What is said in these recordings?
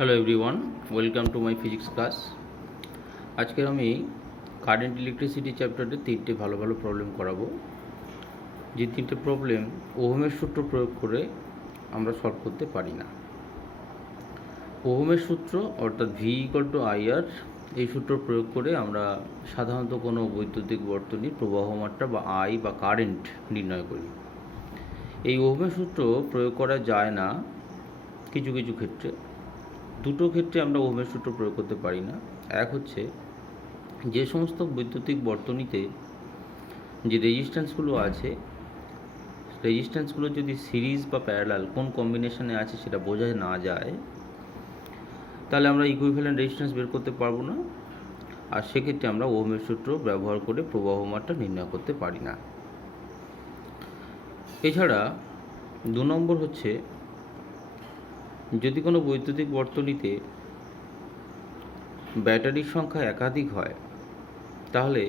Hello everyone, welcome to my physics class. আজকে আমি current electricity চ্যাপ্টারে তিনটে ভালো ভালো প্রবলেম করাবো। যে তিনটে প্রবলেম ওহমের সূত্র প্রয়োগ করে আমরা সলভ করতে পারি না। ওহমের সূত্র অর্থাৎ ভি ইকুয়াল টু আইআর, এই সূত্র প্রয়োগ করে আমরা সাধারণত কোনো বৈদ্যুতিক বর্তনীর প্রবাহ মাত্রা বা আই বা কারেন্ট নির্ণয় করি। এই ওহমের সূত্র প্রয়োগ করা যায় না কিছু কিছু ক্ষেত্রে। দুটো ক্ষেত্রে আমরা ওহমের সূত্র প্রয়োগ করতে পারি না। এক হচ্ছে যে সমস্ত বৈদ্যুতিক বর্তনীতে যে রেজিস্ট্যান্সগুলো আছে, রেজিস্ট্যান্সগুলো যদি সিরিজ বা প্যারালাল কোন কম্বিনেশনে আছে সেটা বোঝা না যায়, তাহলে আমরা ইকুইভ্যালেন্ট রেজিস্ট্যান্স বের করতে পারবো না, আর সেক্ষেত্রে আমরা ওহমের সূত্র ব্যবহার করে প্রবাহ মাত্রা নির্ণয় করতে পারি না। এছাড়া 2 নম্বর হচ্ছে যদি কোনো বৈদ্যুতিক বর্তনীতে ব্যাটারির সংখ্যা একাধিক হয়, তাহলে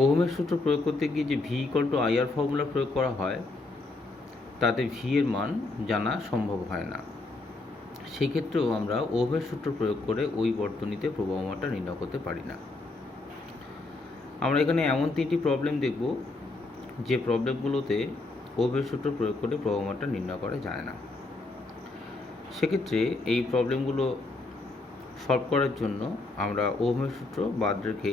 ওহমের সূত্র প্রয়োগ করতে গিয়ে যে V equal two IR formula প্রয়োগ করা হয়, তাতে ভি এর মান জানা সম্ভব হয় না। সেই ক্ষেত্রেও আমরা ওহমের সূত্র প্রয়োগ করে ওই বর্তনীতে প্রবাহ মাত্রা নির্ণয় করতে পারি না। আমরা এখানে এমন 3টি প্রবলেম দেখব যে প্রবলেমগুলোতে ওহমের সূত্র প্রয়োগ করে প্রবাহ মাত্রা নির্ণয় করা যায় না। সেক্ষেত্রে এই প্রবলেমগুলো সলভ করার জন্য আমরা ওহমের সূত্র বাদ রেখে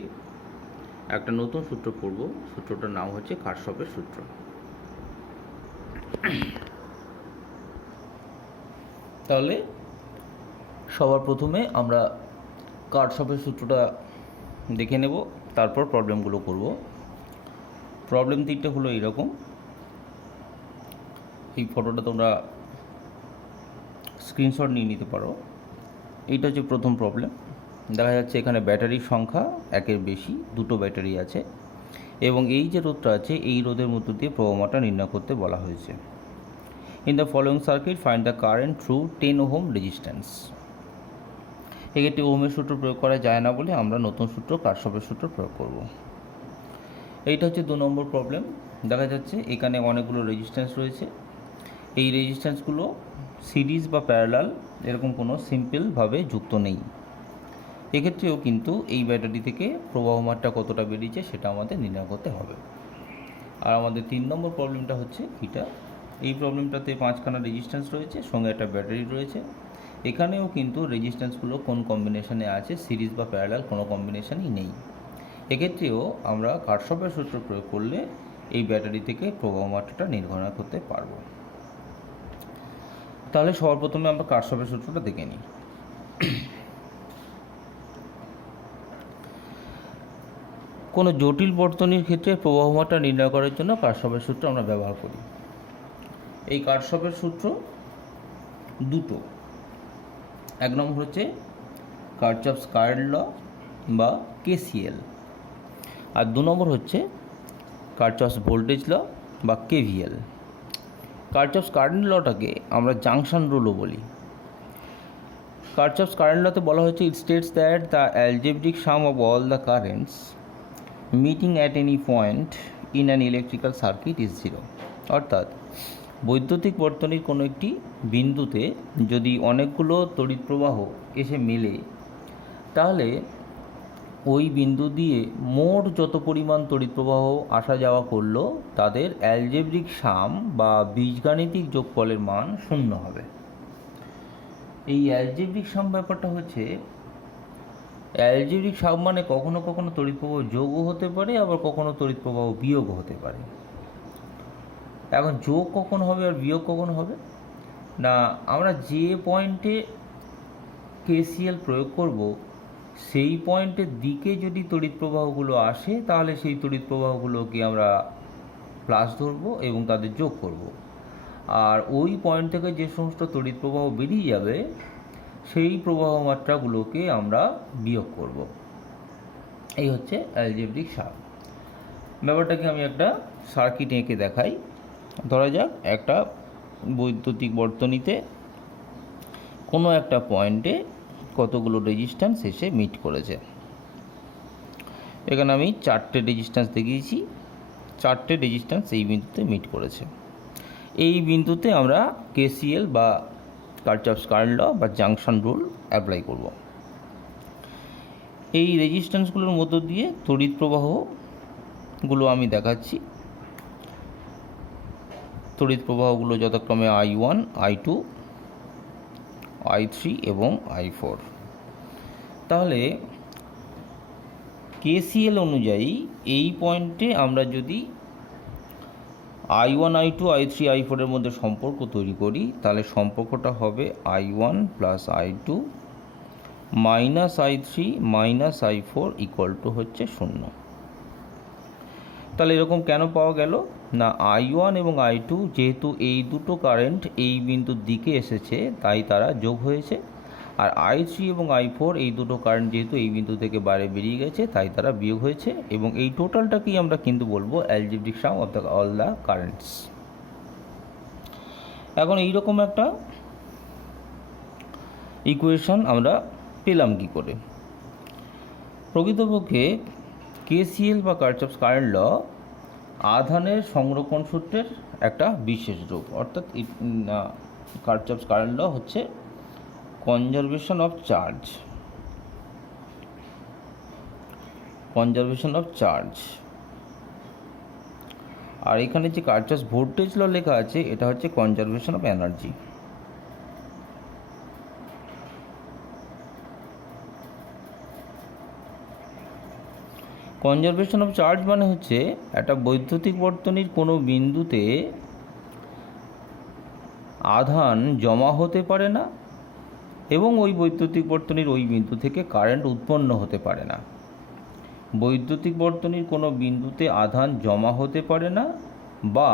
একটা নতুন সূত্র পড়ব। সূত্রটার নাম হচ্ছে কারশফের সূত্র। তাহলে সবার প্রথমে আমরা কারশফের সূত্রটা দেখে নেব, তারপর প্রবলেমগুলো করব। প্রবলেম 3টে হলো এইরকম। এই ফটোটা তোমরা স্ক্রিনশট নিয়ে নিতে পারো। এইটা হচ্ছে প্রথম প্রবলেম। দেখা যাচ্ছে এখানে ব্যাটারির সংখ্যা একের বেশি, 2টো ব্যাটারি আছে, এবং এই যে রোধটা আছে এই রোধের মধ্য দিয়ে প্রবাহ মাত্রা নির্ণয় করতে বলা হয়েছে। In the following circuit find the current through 10 ohm resistance. এক্ষেত্রে ওহমের সূত্র প্রয়োগ করা যায় না বলে আমরা নতুন সূত্র কারশফের সূত্র প্রয়োগ করব। এইটা হচ্ছে 2 নম্বর প্রবলেম। দেখা যাচ্ছে এখানে অনেকগুলো রেজিস্ট্যান্স রয়েছে। এই রেজিস্ট্যান্সগুলো সিরিজ বা প্যারালাল এরকম কোনো সিম্পলভাবে যুক্ত নেই। এক্ষেত্রেও কিন্তু এই ব্যাটারি থেকে প্রবাহ মাত্রা কতটা বেরিয়েছে সেটা আমাদের নির্ণয় করতে হবে। আর আমাদের 3 নম্বর প্রবলেমটা হচ্ছে এটা। এই প্রবলেমটাতে 5খানা রেজিস্ট্যান্স রয়েছে, সঙ্গে একটা ব্যাটারি রয়েছে। এখানেও কিন্তু রেজিস্ট্যান্সগুলো কোন কম্বিনেশনে আছে, সিরিজ বা প্যারালাল কোনো কম্বিনেশনই নেই। এক্ষেত্রেও আমরা কারশফের সূত্র প্রয়োগ করলে এই ব্যাটারি থেকে প্রবাহ মাত্রাটা নির্ণয় করতে পারব। তাহলে সবার প্রথমে আমরা কারশফের সূত্রটা দেখে নিই। কোনো জটিল বর্তনীর ক্ষেত্রে প্রবাহ মাত্রা নির্ণয় করার জন্য কারশফের সূত্র আমরা ব্যবহার করি। এই কারশফের সূত্র দুটো। 1 নম্বর হচ্ছে কারশফস কারেন্ট ল বা কেসিএল, আর 2 নম্বর হচ্ছে কারশফস ভোল্টেজ ল বা কেভিএল। কারশফস কারেন্ট লটাকে আমরা জাংশন রুলও বলি। কারশফস কারেন্ট লতে বলা হয়েছে it states that the algebraic sum of all the currents meeting at any point in an electrical circuit is 0। অর্থাৎ বৈদ্যুতিক বর্তনীর কোনো একটি বিন্দুতে যদি অনেকগুলো তড়িৎ প্রবাহ এসে মেলে, তাহলে ওই বিন্দু দিয়ে মোট যত পরিমাণ তড়িৎ প্রবাহ আসা যাওয়া করলো তাদের অ্যালজেব্রিক সাম বা বীজগাণিতিক যোগফলের মান 0 হবে। এই অ্যালজেব্রিক সাম ব্যাপারটা হচ্ছে, অ্যালজেব্রিক সাম মানে কখনো কখনো তড়িৎ প্রবাহ যোগও হতে পারে, আবার কখনো তড়িৎ প্রবাহ বিয়োগও হতে পারে। এখন যোগ কখন হবে আর বিয়োগ কখন হবে না, আমরা যে পয়েন্টে কেসিএল প্রয়োগ করব সেই পয়েন্টের দিকে যদি তড়িৎ প্রবাহগুলো আসে, তাহলে সেই তড়িৎ প্রবাহগুলোকে আমরা প্লাস ধরবো এবং তাদের যোগ করব। আর ওই পয়েন্ট থেকে যে সমস্ত তড়িৎ প্রবাহ বেরিয়ে যাবে সেই প্রবাহ মাত্রাগুলোকে আমরা বিয়োগ করব। এই হচ্ছে অ্যালজেব্রিক সাম। ব্যাপারটাকে আমি একটা সার্কিট এঁকে দেখাই। ধরা যাক একটা বৈদ্যুতিক বর্তনীতে কোনো একটা পয়েন্টে কতগুলো রেজিস্ট্যান্স এসে মিট করেছে। এখানে আমি 4টে রেজিস্ট্যান্স দেখিয়েছি। 4টে রেজিস্ট্যান্স এই বিন্দুতে মিট করেছে। এই বিন্দুতে আমরা কেসিএল বা কারচাফস কারেন্ট ল বা জাংশন রুল অ্যাপ্লাই করব। এই রেজিস্ট্যান্সগুলোর মধ্য দিয়ে তড়িৎ প্রবাহগুলো আমি দেখাচ্ছি। তড়িৎ প্রবাহগুলো যথাক্রমে I1, I2, I3 এবং I4। তাহলে KCL অনুযায়ী এই পয়েন্টে আমরা যদি I1, I2, I3, I4 এর মধ্যে সম্পর্ক তৈরি করি, তাহলে সম্পর্কটা হবে I1 plus I2 minus I3 minus I4 equal to হচ্ছে 0। তাহলে এরকম কেন পাওয়া গেল না, I1 এবং I2 যেহেতু এই দুটো কারেন্ট এই বিন্দুর দিকে এসেছে তাই তারা যোগ হয়েছে, আর I3 এবং I4 এই দুটো কারেন্ট যেহেতু এই বিন্দু থেকে বাইরে বেরিয়ে গেছে তাই তারা বিয়োগ হয়েছে, এবং এই টোটালটাকেই আমরা কিন্তু বলবো algebraic sum of all the currents. এখন এইরকম একটা ইকুয়েশন আমরা পেলাম কি করে? প্রকৃতপক্ষে KCL বা কারচাফস কারেন্ট ল আধানের সংরক্ষণ সূত্রের একটা বিশেষ রূপ, অর্থাৎ কারচাফস কারেন্ট ল হচ্ছে কনজারভেশন অফ চার্জ। আর এখানে যে কারচাফস ভোল্টেজ ল লেখা আছে এটা হচ্ছে conservation of energy. Conservation of charge মানে হচ্ছে একটা বৈদ্যুতিক বর্তনীর কোনো বিন্দুতে আধান জমা হতে পারে না এবং ওই বৈদ্যুতিক বর্তনীর ওই বিন্দু থেকে কারেন্ট উৎপন্ন হতে পারে না। বৈদ্যুতিক বর্তনীর কোনো বিন্দুতে আধান জমা হতে পারে না বা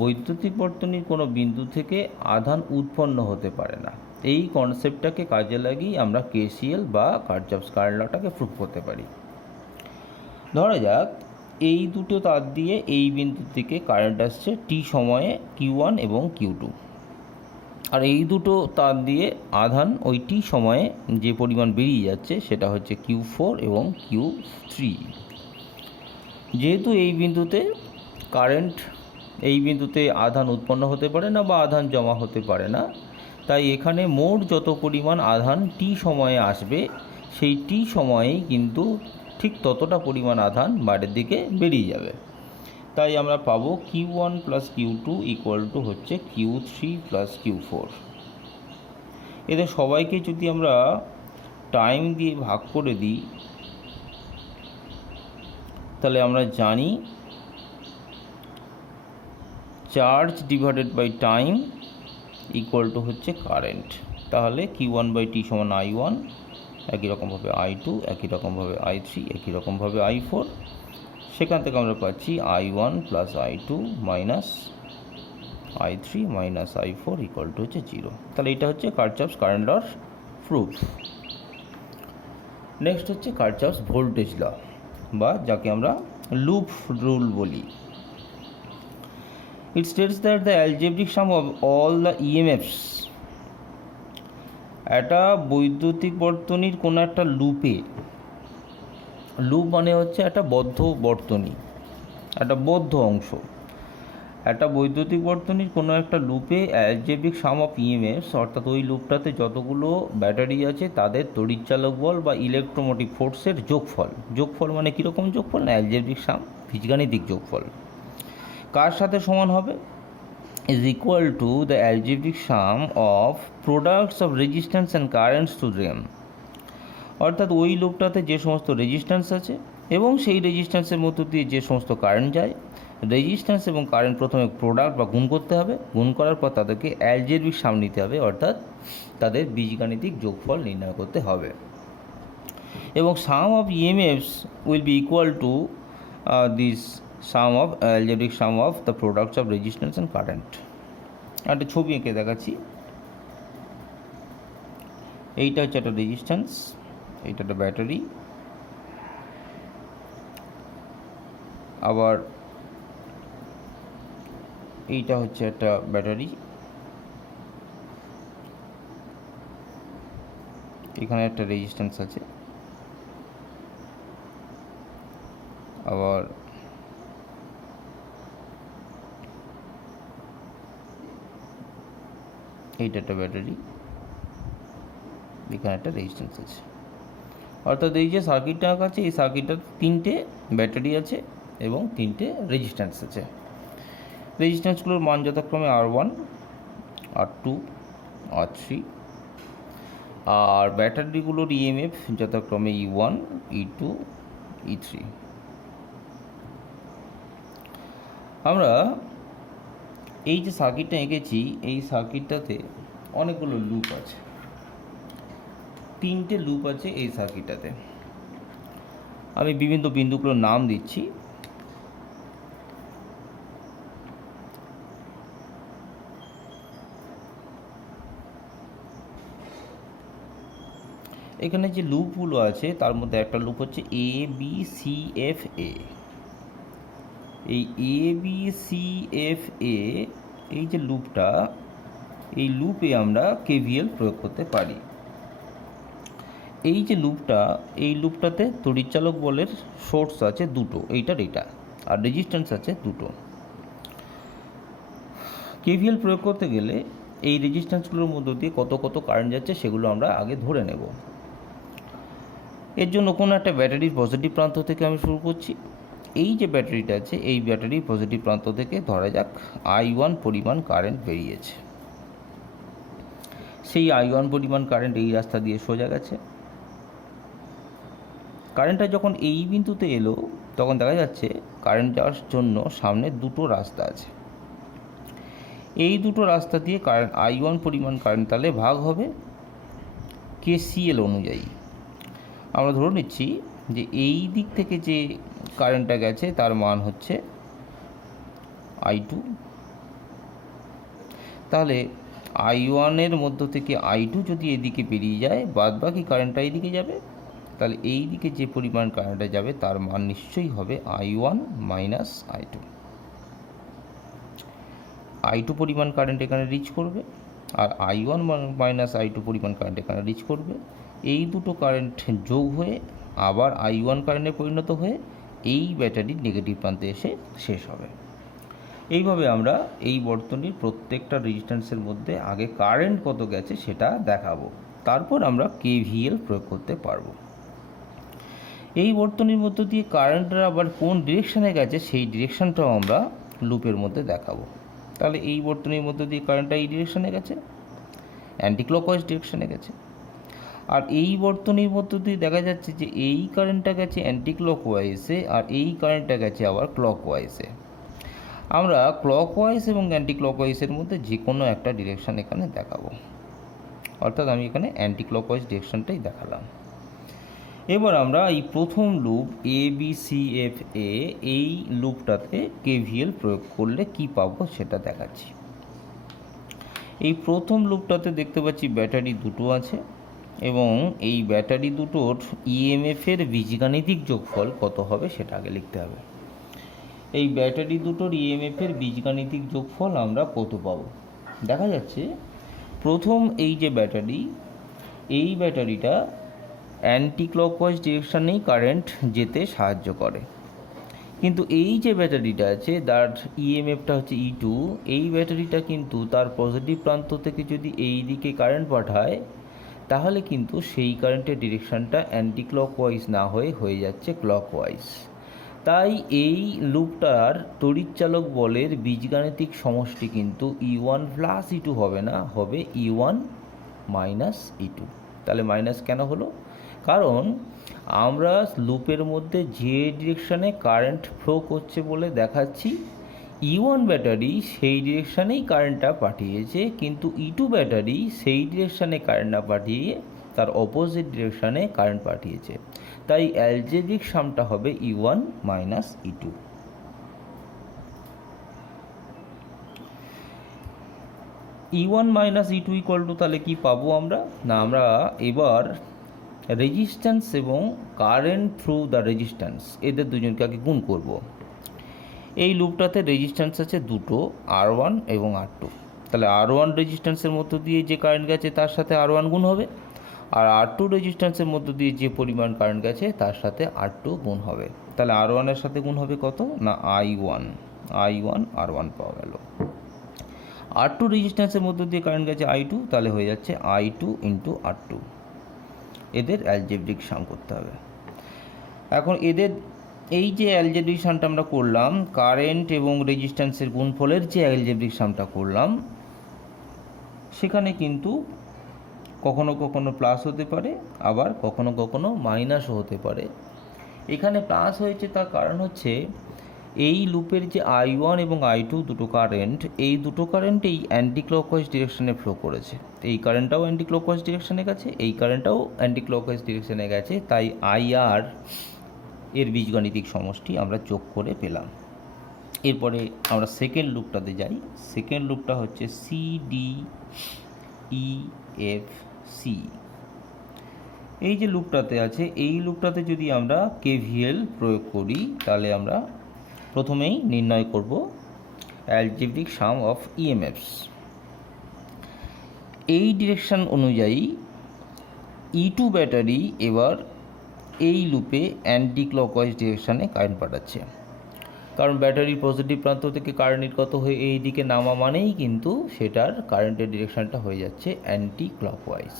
বৈদ্যুতিক বর্তনীর কোনো বিন্দু থেকে আধান উৎপন্ন হতে পারে না, এই কনসেপ্টটাকে কাজে লাগিয়ে আমরা KCL বা কারচাফস কারেন্ট লটাকে প্রুভ করতে পারি। ধরা যাক এই দুটো তার দিয়ে এই বিন্দুর দিকে কারেন্ট আসছে t সময়ে Q1 এবং Q2, আর এই দুটো তার দিয়ে আধান ওই t সময়ে যে পরিমাণ বেরিয়ে যাচ্ছে সেটা হচ্ছে Q4 এবং Q3। যেহেতু এই বিন্দুতে আধান উৎপন্ন হতে পারে না বা আধান জমা হতে পারে না, তাই এখানে মোট যত পরিমাণ আধান t সময়ে আসবে সেই t সময়েই কিন্তু ঠিক ততটা পরিমাণ আধান বাইরের দিকে বেরিয়ে যাবে। তাই আমরা পাবো Q1 plus Q2 equal to হচ্ছে Q3 প্লাস Q4। এদের সবাইকে যদি আমরা টাইম দিয়ে ভাগ করে দিই তাহলে আমরা জানি charge divided by time equal to হচ্ছে কারেন্ট। তাহলে Q1 বাই T সমান I1, একই রকমভাবে I2, একই রকমভাবে I3, একই রকমভাবে I4। সেখান থেকে আমরা পাচ্ছি I1 plus I2 minus I3 minus I4 equal to হচ্ছে 0। তাহলে এটা হচ্ছে কারচাফস কারেন্ট লর প্রুফ। নেক্সট হচ্ছে কারচাফস ভোল্টেজ ল বা যাকে আমরা লুপ রুল বলি। It states that the algebraic sum of all the EMFs, একটা বৈদ্যুতিক বর্তনীর কোনো একটা লুপ মানে হচ্ছে একটা বদ্ধ বর্তনী, একটা বদ্ধ অংশ। একটা বৈদ্যুতিক বর্তনীর কোনো একটা লুপে অ্যালজেব্রিক সাম অফ EMFs, অর্থাৎ ওই লুপটাতে যতগুলো ব্যাটারি আছে তাদের তড়িৎচালক বল বা ইলেকট্রোমোটিভ ফোর্সের যোগফল মানে কীরকম যোগফল না, অ্যালজেব্রিক সাম, বীজগাণিতিক যোগফল কার সাথে সমান হবে, is equal to the algebraic sum of products of resistance and currents to them। অর্থাৎ ওই লুপটাতে যে সমস্ত রেজিস্ট্যান্স আছে এবং সেই রেজিস্ট্যান্সের মধ্য দিয়ে যে সমস্ত কারেন্ট যায়, রেজিস্ট্যান্স এবং কারেন্ট প্রথমে প্রোডাক্ট বা গুণ করতে হবে, গুণ করার পর তাদেরকে অ্যালজেব্রিক সাম নিতে হবে, অর্থাৎ তাদের বীজগাণিতিক যোগফল নির্ণয় করতে হবে। এবং সাম of EMFs will be equal to this algebraic sum of the products of resistance and current। একটা ছবি এঁকে দেখাচ্ছি। এইটা হচ্ছে একটা রেজিস্ট্যান্স, এইটা একটা ব্যাটারি, আবার এইটা হচ্ছে একটা ব্যাটারি, এখানে একটা রেজিস্ট্যান্স আছে, আবার এইটা একটা ব্যাটারি, এখানে একটা রেজিস্ট্যান্স আছে। অর্থাৎ এই যে সার্কিটটা আছে, এই সার্কিটটার 3টে ব্যাটারি আছে এবং 3টে রেজিস্ট্যান্স আছে। রেজিস্ট্যান্সগুলোর মান যথাক্রমে R1, R2, R3, আর ব্যাটারিগুলোর ইএমএফ যথাক্রমে E1, E2, E3। আমরা এই যে সার্কিটটা এঁকেছি, এই সার্কিটটাতে অনেকগুলো লুপ আছে, 3টে লুপ আছে এই সার্কিটটাতে। আমি বিভিন্ন বিন্দুগুলোর নাম দিচ্ছি। এখানে যে লুপগুলো আছে তার মধ্যে একটা লুপ হচ্ছে ABCFA। এই ABCFA এই যে লুপটা, এই লুপে আমরা KVL প্রয়োগ করতে পারি। এই যে লুপটা, এই লুপটাতে তড়িৎচালক বলের সোর্স আছে দুটো, এইটার এটা, আর রেজিস্ট্যান্স আছে দুটো। KVL প্রয়োগ করতে গেলে এই রেজিস্ট্যান্সগুলোর মধ্য দিয়ে কত কত কারেন্ট যাচ্ছে সেগুলো আমরা আগে ধরে নেব। এর জন্য কোনো একটা ব্যাটারির পজিটিভ প্রান্ত থেকে আমি শুরু করছি। এই যে ব্যাটারিটা আছে, এই ব্যাটারির পজিটিভ প্রান্ত থেকে ধরা যাক I1 পরিমাণ কারেন্ট বেরিয়েছে। সেই I1 পরিমাণ কারেন্ট এই রাস্তা দিয়ে সোজা গেছে। কারেন্টটা যখন এই বিন্দুতে এলো তখন দেখা যাচ্ছে কারেন্ট যাওয়ার জন্য সামনে দুটো রাস্তা আছে। এই দুটো রাস্তা দিয়ে কারেন্ট I1 পরিমাণ কারেন্ট তাহলে ভাগ হবে KCL অনুযায়ী। আমরা ধরে নিচ্ছি যে এই দিক থেকে যে কারেন্টটা গেছে তার মান হচ্ছে I2। তাহলে I1-এর মধ্য থেকে I2 যদি এদিকে বেরিয়ে যায়, বাদ বাকি কারেন্টটা এইদিকে যাবে, তাহলে এই দিকে যে পরিমাণ কারেন্টটা যাবে তার মান নিশ্চয়ই হবে I1 মাইনাস I2। I2 পরিমাণ কারেন্ট এখানে রিচ করবে, আর I1 মাইনাস I2 পরিমাণ কারেন্ট এখানে রিচ করবে। এই দুটো কারেন্ট যোগ হয়ে আবার I1 কারেন্টে পরিণত হয়ে এই ব্যাটারির নেগেটিভ প্রান্তে এসে শেষ হবে। এইভাবে আমরা এই বর্তনীর প্রত্যেকটা রেজিস্ট্যান্সের মধ্যে আগে কারেন্ট কত গেছে সেটা দেখাবো, তারপর আমরা KVL প্রয়োগ করতে পারবো। এই বর্তনীর মধ্য দিয়ে কারেন্টটা আবার কোন ডিরেকশানে গেছে সেই ডিরেকশানটাও আমরা লুপের মধ্যে দেখাবো। তাহলে এই বর্তনীর মধ্য দিয়ে কারেন্টটা এই ডিরেকশানে গেছে, অ্যান্টি ক্লকওয়াইজ ডিরেকশানে গেছে। আর এই বর্তনীর মধ্য দিয়ে দেখা যাচ্ছে যে এই কারেন্টটা গেছে অ্যান্টি ক্লকওয়াইজে, আর এই কারেন্টটা গেছে আবার ক্লকওয়াইজে। আমরা ক্লকওয়াইজ এবং অ্যান্টি ক্লকওয়াইজের মধ্যে যে কোনো একটা ডিরেকশান এখানে দেখাবো, অর্থাৎ আমি এখানে অ্যান্টি ক্লকওয়াইজ ডিরেকশানটাই দেখালাম। এবার আমরা এই প্রথম লুপ ABCFA, এই লুপটাতে KVL প্রয়োগ করলে কি পাবো সেটা দেখাচ্ছি। এই প্রথম লুপটাতে দেখতে পাচ্ছি ব্যাটারি দুটো আছে এবং এই ব্যাটারি দুটোর ইএমএফের বীজগাণিতিক যোগফল কত হবে সেটা আগে লিখতে হবে। এই ব্যাটারি দুটোর ইএমএফের বীজগাণিতিক যোগফল আমরা কত পাবো? দেখা যাচ্ছে প্রথম এই যে ব্যাটারি, এই ব্যাটারিটা অ্যান্টি ক্লকওয়াইজ ডিরেকশানেই কারেন্ট যেতে সাহায্য করে, কিন্তু এই যে ব্যাটারিটা আছে তার ইএমএফটা হচ্ছে E2। এই ব্যাটারিটা কিন্তু তার পজিটিভ প্রান্ত থেকে যদি এই দিকে কারেন্ট পাঠায় তাহলে কিন্তু সেই কারেন্টের ডিরেকশানটা অ্যান্টি ক্লকওয়াইজ না হয়ে যাচ্ছে ক্লকওয়াইজ। তাই এই লুপটার তড়িৎচালক বলের বীজগাণিতিক সমষ্টি কিন্তু E1 প্লাস E2 হবে না, হবে E1 মাইনাস E2। তাহলে মাইনাস কেন হলো? কারণ আমরা লুপের মধ্যে যে ডিরেকশানে কারেন্ট ফ্লো করছে বলে দেখাচ্ছি, E1 ব্যাটারি সেই ডিরেকশানেই কারেন্টটা পাঠিয়েছে, কিন্তু E2 ব্যাটারি সেই ডিরেকশানে কারেন্ট না পাঠিয়ে তার অপোজিট ডিরেকশানে কারেন্ট পাঠিয়েছে। তাই অ্যালজেব্রিক সামটা হবে E1 minus E2। E1 minus E2 equal to তাহলে কি পাবো আমরা? না, আমরা এবার রেজিস্ট্যান্স এবং কারেন্ট থ্রু দ্য রেজিস্ট্যান্স এদের দুজনকে আগে গুণ করব। এই লুপটাতে রেজিস্ট্যান্স আছে দুটো, R1 এবং R2। তাহলে R1 রেজিস্ট্যান্সের মধ্য দিয়ে যে কারেন্ট গেছে তার সাথে R1 গুণ হবে, আর R2 রেজিস্ট্যান্সের মধ্য দিয়ে যে পরিমাণ কারেন্ট গেছে তার সাথে R2 গুণ হবে। তাহলে R1 এর সাথে গুণ হবে কত? না I1 R1 পাওয়া গেল। R2 রেজিস্ট্যান্সের মধ্য দিয়ে কারেন্ট গেছে I2, তাহলে হয়ে যাচ্ছে I2 ইন্টু R2। এদের অ্যালজেব্রিক সাম করতে হবে। এখন এদের এই যে অ্যালজেব্রিক সামটা আমরা করলাম, কারেন্ট এবং রেজিস্ট্যান্সের গুণফলের যে অ্যালজেব্রিক সামটা করলাম, সেখানে কিন্তু কখনো কখনো প্লাস হতে পারে, আবার কখনো কখনো মাইনাসও হতে পারে। এখানে প্লাস হয়েছে, তার কারণ হচ্ছে এই লুপের যে I1 এবং I2 দুটো কারেন্ট, এই দুটো কারেন্ট এই অ্যান্টি ক্লকওয়াইজ ডিরেকশনে ফ্লো করেছে। এই কারেন্টটাও অ্যান্টি ক্লকওয়াইজ ডিরেকশনে গেছে, এই কারেন্টটাও অ্যান্টি ক্লকওয়াইজ ডিরেকশনে গেছে, তাই IR এর বীজগাণিতিক সমষ্টি আমরা যোগ করে পেলাম। এরপরে আমরা সেকেন্ড লুপটাতে যাই। সেকেন্ড লুপটা হচ্ছে CDEFC। এই যে লুপটাতে আছে, এই লুপটাতে যদি আমরা KVL প্রয়োগ করি, তাহলে আমরা প্রথমেই নির্ণয় করব অ্যালজেব্রিক সাম অফ EMFs। এই ডিরেকশন অনুযায়ী E2 ব্যাটারি এবার এই লুপে অ্যান্টি ক্লকওয়াইজ ডিরেকশানে কারেন্ট পাঠাচ্ছে, কারণ ব্যাটারির পজিটিভ প্রান্ত থেকে কারেন্ট নির্গত হয়ে এই দিকে নামা মানেই কিন্তু সেটার কারেন্টের ডিরেকশানটা হয়ে যাচ্ছে অ্যান্টি ক্লকওয়াইজ।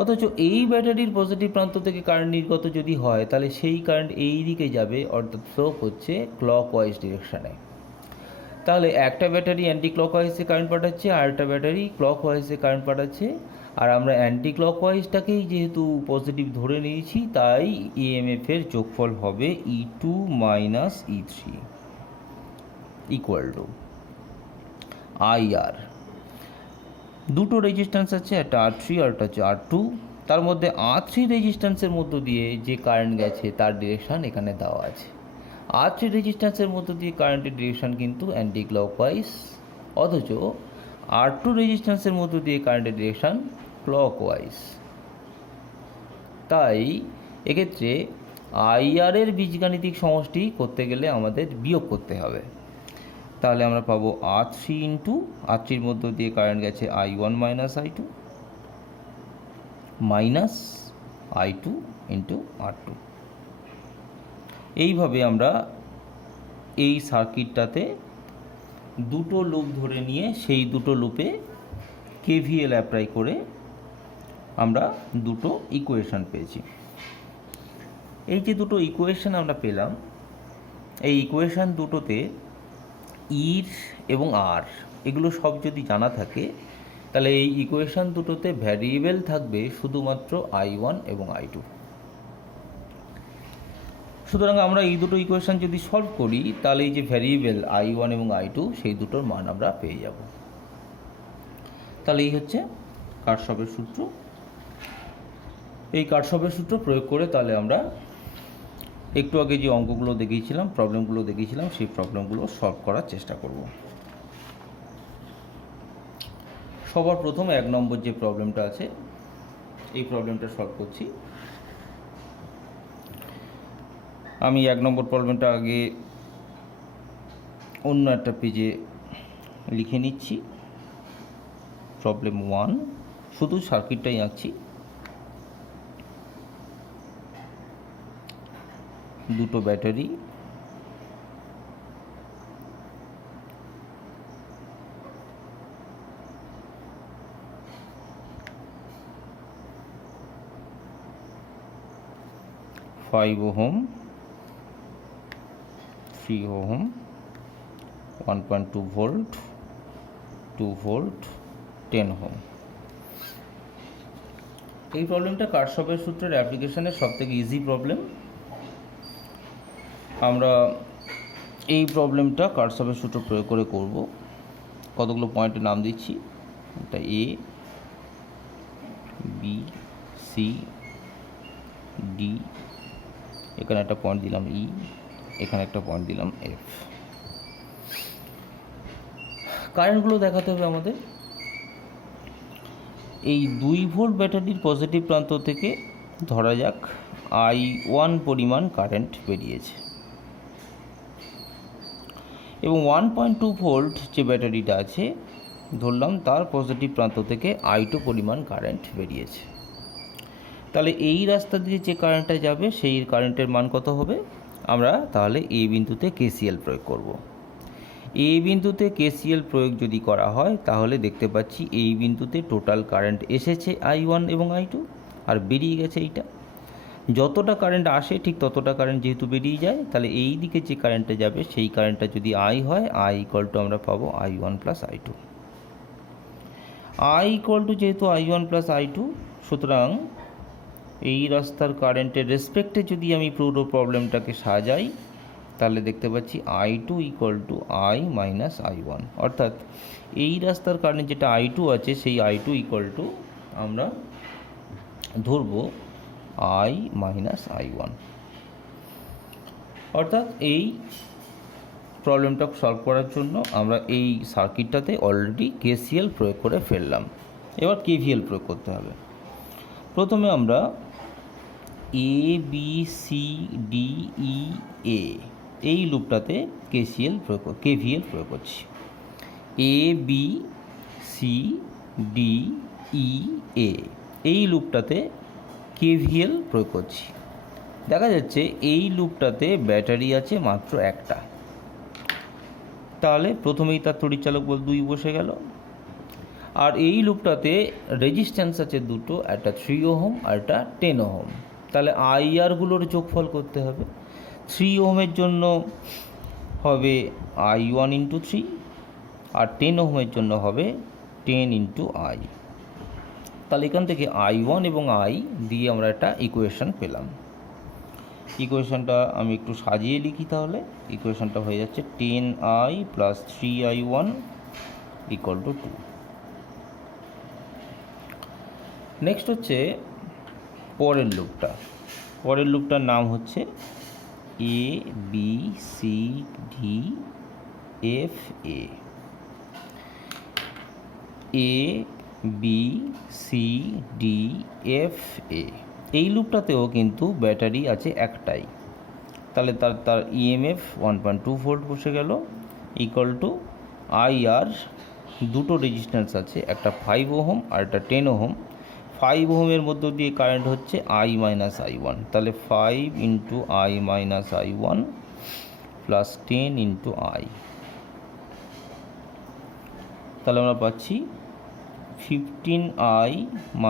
অথচ এই ব্যাটারির পজিটিভ প্রান্ত থেকে কারেন্ট নির্গত যদি হয়, তাহলে সেই কারেন্ট এই দিকে যাবে, অর্থাৎ ফ্লো হচ্ছে ক্লকওয়াইজ ডিরেকশানে। তাহলে একটা ব্যাটারি অ্যান্টি ক্লকওয়াইজে কারেন্ট পাঠাচ্ছে, আর একটা ব্যাটারি ক্লকওয়াইজে কারেন্ট পাঠাচ্ছে, আর আমরা অ্যান্টি ক্লকওয়াইজটাকেই যেহেতু পজিটিভ ধরে নিয়েছি, তাই ইএমএফের যোগফল হবে E2 minus E3 equal to IR। দুটো রেজিস্ট্যান্স আছে, একটা R3 আর একটা হচ্ছে R2। তার মধ্যে R3 রেজিস্ট্যান্সের মধ্য দিয়ে যে কারেন্ট গেছে তার ডিরেকশান এখানে দেওয়া আছে। R3 রেজিস্ট্যান্সের মধ্য দিয়ে কারেন্টের ডিরেকশান কিন্তু অ্যান্টি ক্লকওয়াইজ, অথচ R2 রেজিস্ট্যান্সের মধ্য দিয়ে কারেন্টের ডিরেকশান ক্লকওয়াইজ। তাই এক্ষেত্রে IR এর বীজগাণিতিক সমষ্টি করতে গেলে আমাদের বিয়োগ করতে হবে। তাহলে আমরা পাবো R3 ইন্টু R3-র মধ্য দিয়ে কারেন্ট গেছে I1 minus I2 minus I2 into R2। এইভাবে আমরা এই সার্কিটটাতে দুটো লুপ ধরে নিয়ে সেই দুটো লুপে KVL অ্যাপ্লাই করে আমরা দুটো ইকুয়েশন পেয়েছি। এই যে দুটো ইকুয়েশন আমরা পেলাম, এই ইকুয়েশন দুটোতে E এবং R এগুলো সব যদি জানা থাকে, তাহলে এই ইকুয়েশন দুটোতে ভ্যারিয়েবল থাকবে শুধুমাত্র I1 এবং I2। সুতরাং আমরা এই দুটো ইকুয়েশন যদি সলভ করি, তাহলে এই যে ভ্যারিয়েবল I1 এবং I2 সেই দুটোর মান আমরা পেয়ে যাব। তাহলে এই হচ্ছে কারশফের সূত্র। এই কারশফের সূত্র প্রয়োগ করে তাহলে আমরা একটু আগে যে অঙ্কগুলো দেখিয়েছিলাম, প্রবলেমগুলো দেখিয়েছিলাম, সেই প্রবলেমগুলো সলভ করার চেষ্টা করব। সবার প্রথম 1 নম্বর যে প্রবলেমটা আছে, এই প্রবলেমটা সলভ করছি। আমি 1 নম্বর প্রবলেমটা আগে অন্য একটা পেজে লিখে নিচ্ছি। প্রবলেম 1, শুধু সার্কিটটাই আঁকছি। দুটো battery, five ohm 3 ohm 1.2 volt 2 volt 10 ohm. এই প্রবলেমটা কারশফের সূত্রের অ্যাপ্লিকেশনের সবথেকে ইজি প্রবলেম। আমরা এই প্রবলেমটা কারশফের সূত্র প্রয়োগ করে করব। কতগুলো পয়েন্টের নাম দিচ্ছি, এটা A, B, C, D, এখানে একটা পয়েন্ট দিলাম E, এখানে একটা পয়েন্ট দিলাম F। কারেন্টগুলো দেখাতে হবে আমাদের। এই 2 ভোল্ট ব্যাটারির পজিটিভ প্রান্ত থেকে ধরা যাক I1 পরিমাণ কারেন্ট বেরিয়েছে, এবং 1.2 ভোল্ট যে ব্যাটারিটা আছে ধরলাম তার পজিটিভ প্রান্ত থেকে I2 পরিমাণ কারেন্ট বেরিয়েছে। তাহলে এই রাস্তা দিয়ে যে কারেন্টটা যাবে সেই কারেন্টের মান কত হবে? আমরা তাহলে এই বিন্দুতে KCL প্রয়োগ করব। এ বিন্দুতে কেসিএল প্রয়োগ যদি করা হয় তাহলে দেখতে পাচ্ছি এই বিন্দুতে টোটাল কারেন্ট এসেছে I1 এবং I2 আর বেরিয়ে গেছে এইটা। যতটা কারেন্ট আসে ঠিক ততটা কারেন্ট যেহেতু বেরিয়ে যায়, তাহলে এই দিকে যে কারেন্টটা যাবে সেই কারেন্টটা যদি I হয়, I = আমরা পাবো I1 + I2। I = যেহেতু I1 + I2, সুতরাং এই রাস্তার কারেন্টের রেসপেক্টে যদি আমি পুরো প্রবলেমটাকে সাজাই তাহলে দেখতে পাচ্ছি I2 = I - I1, অর্থাৎ এই রাস্তার কারেন্ট যেটা I2 আছে সেই I2 আমরা ধরব I - I1। অর্থাৎ এই প্রবলেমটা সলভ করার জন্য আমরা এই সার্কিটটাতে অলরেডি কেসিএল প্রয়োগ করে ফেললাম। এবার কেভিএল প্রয়োগ করতে হবে। প্রথমে আমরা ABCDEA এই লুপটাতে কেভিএল প্রয়োগ করছি। ABCDEA এই লুপটাতে কেভিএল প্রয়োগ করছি। দেখা যাচ্ছে এই লুপটাতে ব্যাটারি আছে মাত্র একটা, তাহলে প্রথমেই তার তড়িৎচালক বল 2 বসে গেল। আর এই লুপটাতে রেজিস্ট্যান্স আছে দুটো, একটা 3 ওহম আর একটা 10 ওহম। তাহলে IRগুলোর যোগফল করতে হবে। 3 ওহমের জন্য হবে I1 × 3 আর 10 ওহমের জন্য হবে 10 × I। তাহলে এখান থেকে I1 এবং I দিয়ে আমরা একটা ইকুয়েশন পেলাম। ইকুয়েশনটা আমি একটু সাজিয়ে লিখি, তাহলে ইকুয়েশনটা হয়ে যাচ্ছে 10I + 3I1 = 2। নেক্সট হচ্ছে পরের লুপটার নাম হচ্ছে ABCDFA। ABCDFA এই লুপটাতেও কিন্তু ব্যাটারি আছে একটাই, তাহলে তার EMF 1.2 ভোল্ট বসে গেল IR। দুটো রেজিস্ট্যান্স আছে, একটা 5 ওহম আর একটা 10 ওহম। 5 ওহমের মধ্য দিয়ে কারেন্ট হচ্ছে I - I1, তাহলে 5 × I - I1 + 10 × I। তাহলে আমরা পাচ্ছি 15I -